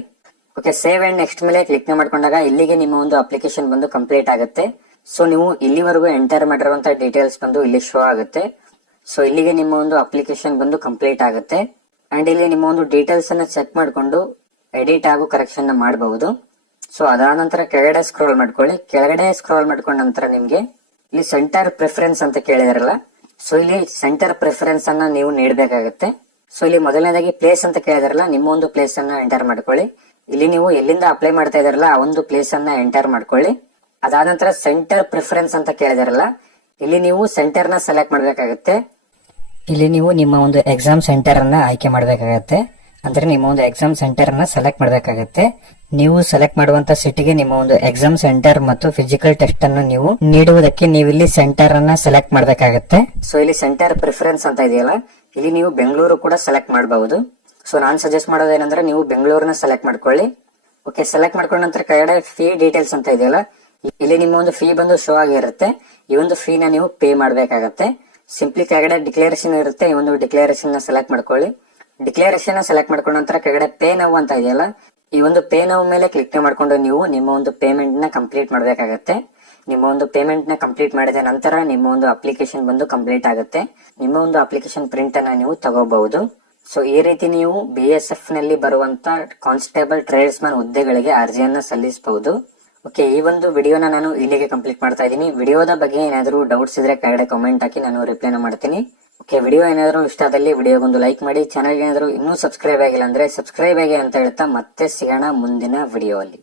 ಓಕೆ, ಸೇವ್ ಅಂಡ್ ನೆಕ್ಸ್ಟ್ ಮೇಲೆ ಕ್ಲಿಕ್ ನ ಮಾಡ್ಕೊಂಡಾಗ ಇಲ್ಲಿಗೆ ನಿಮ್ಮ ಒಂದು ಅಪ್ಲಿಕೇಶನ್ ಬಂದು ಕಂಪ್ಲೀಟ್ ಆಗುತ್ತೆ. ಸೊ ನೀವು ಇಲ್ಲಿವರೆಗೂ ಎಂಟರ್ ಮಾಡಿರುವಂತಹ ಡೀಟೇಲ್ಸ್ ಬಂದು ಇಲ್ಲಿ ಶೋ ಆಗುತ್ತೆ. ಸೊ ಇಲ್ಲಿಗೆ ನಿಮ್ಮ ಒಂದು ಅಪ್ಲಿಕೇಶನ್ ಬಂದು ಕಂಪ್ಲೀಟ್ ಆಗುತ್ತೆ. ಅಂಡ್ ಇಲ್ಲಿ ನಿಮ್ಮ ಒಂದು ಡೀಟೇಲ್ಸ್ ಅನ್ನ ಚೆಕ್ ಮಾಡ್ಕೊಂಡು ಎಡಿಟ್ ಹಾಗೂ ಕರೆಕ್ಷನ್ ಮಾಡಬಹುದು. ಸೊ ಅದಾದ ನಂತರ ಕೆಳಗಡೆ ಸ್ಕ್ರೋಲ್ ಮಾಡ್ಕೊಳ್ಳಿ. ಕೆಳಗಡೆ ಸ್ಕ್ರೋಲ್ ಮಾಡ್ಕೊಂಡ ನಂತರ ನಿಮ್ಗೆ ಇಲ್ಲಿ ಸೆಂಟರ್ ಪ್ರಿಫರೆನ್ಸ್ ಅಂತ ಕೇಳಿದಾರಲ್ಲ, ಸೊ ಇಲ್ಲಿ ಸೆಂಟರ್ ಪ್ರಿಫರೆನ್ಸ್ ಅನ್ನ ನೀವು ನೀಡಬೇಕಾಗುತ್ತೆ. ಸೊ ಇಲ್ಲಿ ಮೊದಲನೇದಾಗಿ ಪ್ಲೇಸ್ ಅಂತ ಕೇಳಿದಾರಲ್ಲ, ನಿಮ್ಮ ಒಂದು ಪ್ಲೇಸ್ ಅನ್ನ ಎಂಟರ್ ಮಾಡ್ಕೊಳ್ಳಿ. ಇಲ್ಲಿ ನೀವು ಎಲ್ಲಿಂದ ಅಪ್ಲೈ ಮಾಡ್ತಾ ಇದಾರಲ್ಲ ಆ ಒಂದು ಪ್ಲೇಸ್ ಅನ್ನ ಎಂಟರ್ ಮಾಡ್ಕೊಳ್ಳಿ. ಅದಾದ ನಂತರ ಸೆಂಟರ್ ಪ್ರಿಫರೆನ್ಸ್ ಅಂತ ಕೇಳಿದಾರಲ್ಲ, ಇಲ್ಲಿ ನೀವು ಸೆಂಟರ್ ನ ಸೆಲೆಕ್ಟ್ ಮಾಡ್ಬೇಕಾಗತ್ತೆ. ಇಲ್ಲಿ ನೀವು ನಿಮ್ಮ ಒಂದು ಎಕ್ಸಾಮ್ ಸೆಂಟರ್ ಅನ್ನ ಆಯ್ಕೆ ಮಾಡ್ಬೇಕಾಗತ್ತೆ. ಅಂದ್ರೆ ನಿಮ್ಮ ಒಂದು ಎಕ್ಸಾಮ್ ಸೆಂಟರ್ ಅನ್ನ ಸೆಲೆಕ್ಟ್ ಮಾಡ್ಬೇಕಾಗತ್ತೆ. ನೀವು ಸೆಲೆಕ್ಟ್ ಮಾಡುವಂತ ಸಿಟಿಗೆ ನಿಮ್ಮ ಒಂದು ಎಕ್ಸಾಮ್ ಸೆಂಟರ್ ಮತ್ತು ಫಿಸಿಕಲ್ ಟೆಸ್ಟ್ ಅನ್ನು ನೀವು ನೀಡುವುದಕ್ಕೆ ನೀವು ಇಲ್ಲಿ ಸೆಂಟರ್ ಅನ್ನ ಸೆಲೆಕ್ಟ್ ಮಾಡ್ಬೇಕಾಗತ್ತೆ. ಸೊ ಇಲ್ಲಿ ಸೆಂಟರ್ ಪ್ರಿಫರೆನ್ಸ್ ಅಂತ ಇದೆಯಲ್ಲ, ಇಲ್ಲಿ ನೀವು ಬೆಂಗಳೂರು ಕೂಡ ಸೆಲೆಕ್ಟ್ ಮಾಡಬಹುದು. ಸೊ ನಾನ್ ಸಜೆಸ್ಟ್ ಮಾಡೋದೇನಂದ್ರೆ ನೀವು ಬೆಂಗಳೂರನ್ನ ಸೆಲೆಕ್ಟ್ ಮಾಡ್ಕೊಳ್ಳಿ. ಓಕೆ, ಸೆಲೆಕ್ಟ್ ಮಾಡ್ಕೊಂಡ ನಂತರ ಕೆಳಗಡೆ ಫೀ ಡೀಟೇಲ್ಸ್ ಅಂತ ಇದೆಯಲ್ಲ, ಇಲ್ಲಿ ನಿಮ್ಮ ಒಂದು ಫೀ ಬಂದು ಶೋ ಆಗಿರುತ್ತೆ. ಈ ಒಂದು ಫೀ ನ ನೀವು ಪೇ ಮಾಡ್ಬೇಕಾಗತ್ತೆ. ಸಿಂಪ್ಲಿ ಕೆಳಗಡೆ ಡಿಕ್ಲೇರೇಷನ್ ಇರುತ್ತೆ, ಈ ಒಂದು ಡಿಕ್ಲೇರೇಷನ್ ನ ಸೆಲೆಕ್ಟ್ ಮಾಡ್ಕೊಳ್ಳಿ. ಡಿಕ್ಲೇರೇಷನ್ ನ ಸೆಲೆಕ್ಟ್ ಮಾಡ್ಕೊಂಡ ನಂತರ ಕೆಳಗಡೆ ಪೇ ನೌ ಅಂತ ಇದೆಯಲ್ಲ, ಈ ಒಂದು ಪೇ ನೌ ಮೇಲೆ ಕ್ಲಿಕ್ ಮಾಡ್ಕೊಂಡು ನೀವು ನಿಮ್ಮ ಒಂದು ಪೇಮೆಂಟ್ ನ ಕಂಪ್ಲೀಟ್ ಮಾಡ್ಬೇಕಾಗತ್ತೆ. ನಿಮ್ಮ ಒಂದು ಪೇಮೆಂಟ್ ನ ಕಂಪ್ಲೀಟ್ ಮಾಡಿದ ನಂತರ ನಿಮ್ಮ ಒಂದು ಅಪ್ಲಿಕೇಶನ್ ಬಂದು ಕಂಪ್ಲೀಟ್ ಆಗುತ್ತೆ. ನಿಮ್ಮ ಒಂದು ಅಪ್ಲಿಕೇಶನ್ ಪ್ರಿಂಟ್ ಅನ್ನ ನೀವು ತಗೋಬಹುದು. ಸೊ ಈ ರೀತಿ ನೀವು BSF ನಲ್ಲಿ ಬರುವಂತ ಕಾನ್ಸ್ಟೇಬಲ್ ಟ್ರೇಡ್ಸ್ ಮನ್ ಹುದ್ದೆಗಳಿಗೆ ಅರ್ಜಿಯನ್ನ ಸಲ್ಲಿಸಬಹುದು. ಓಕೆ, ಈ ಒಂದು ವಿಡಿಯೋನ ನಾನು ಇಲ್ಲಿಗೆ ಕಂಪ್ಲೀಟ್ ಮಾಡ್ತಾ ಇದ್ದೀನಿ. ವಿಡಿಯೋದ ಬಗ್ಗೆ ಏನಾದರೂ ಡೌಟ್ಸ್ ಇದ್ರೆ ಕೆಳಗಡೆ ಕಾಮೆಂಟ್ ಹಾಕಿ, ನಾನು ರಿಪ್ಲೈನ ಮಾಡ್ತೀನಿ. ಓಕೆ, ವಿಡಿಯೋ ಏನಾದರೂ ಇಷ್ಟ ಆದಲ್ಲಿ ವಿಡಿಯೋಗೊಂದು ಲೈಕ್ ಮಾಡಿ. ಚಾನಲ್ಗೆ ಏನಾದರೂ ಇನ್ನೂ ಸಬ್ಸ್ಕ್ರೈಬ್ ಆಗಿಲ್ಲ ಅಂದ್ರೆ ಸಬ್ಸ್ಕ್ರೈಬ್ ಆಗಿ ಅಂತ ಹೇಳ್ತಾ ಮತ್ತೆ ಸಿಗೋಣ ಮುಂದಿನ ವಿಡಿಯೋ ಅಲ್ಲಿ.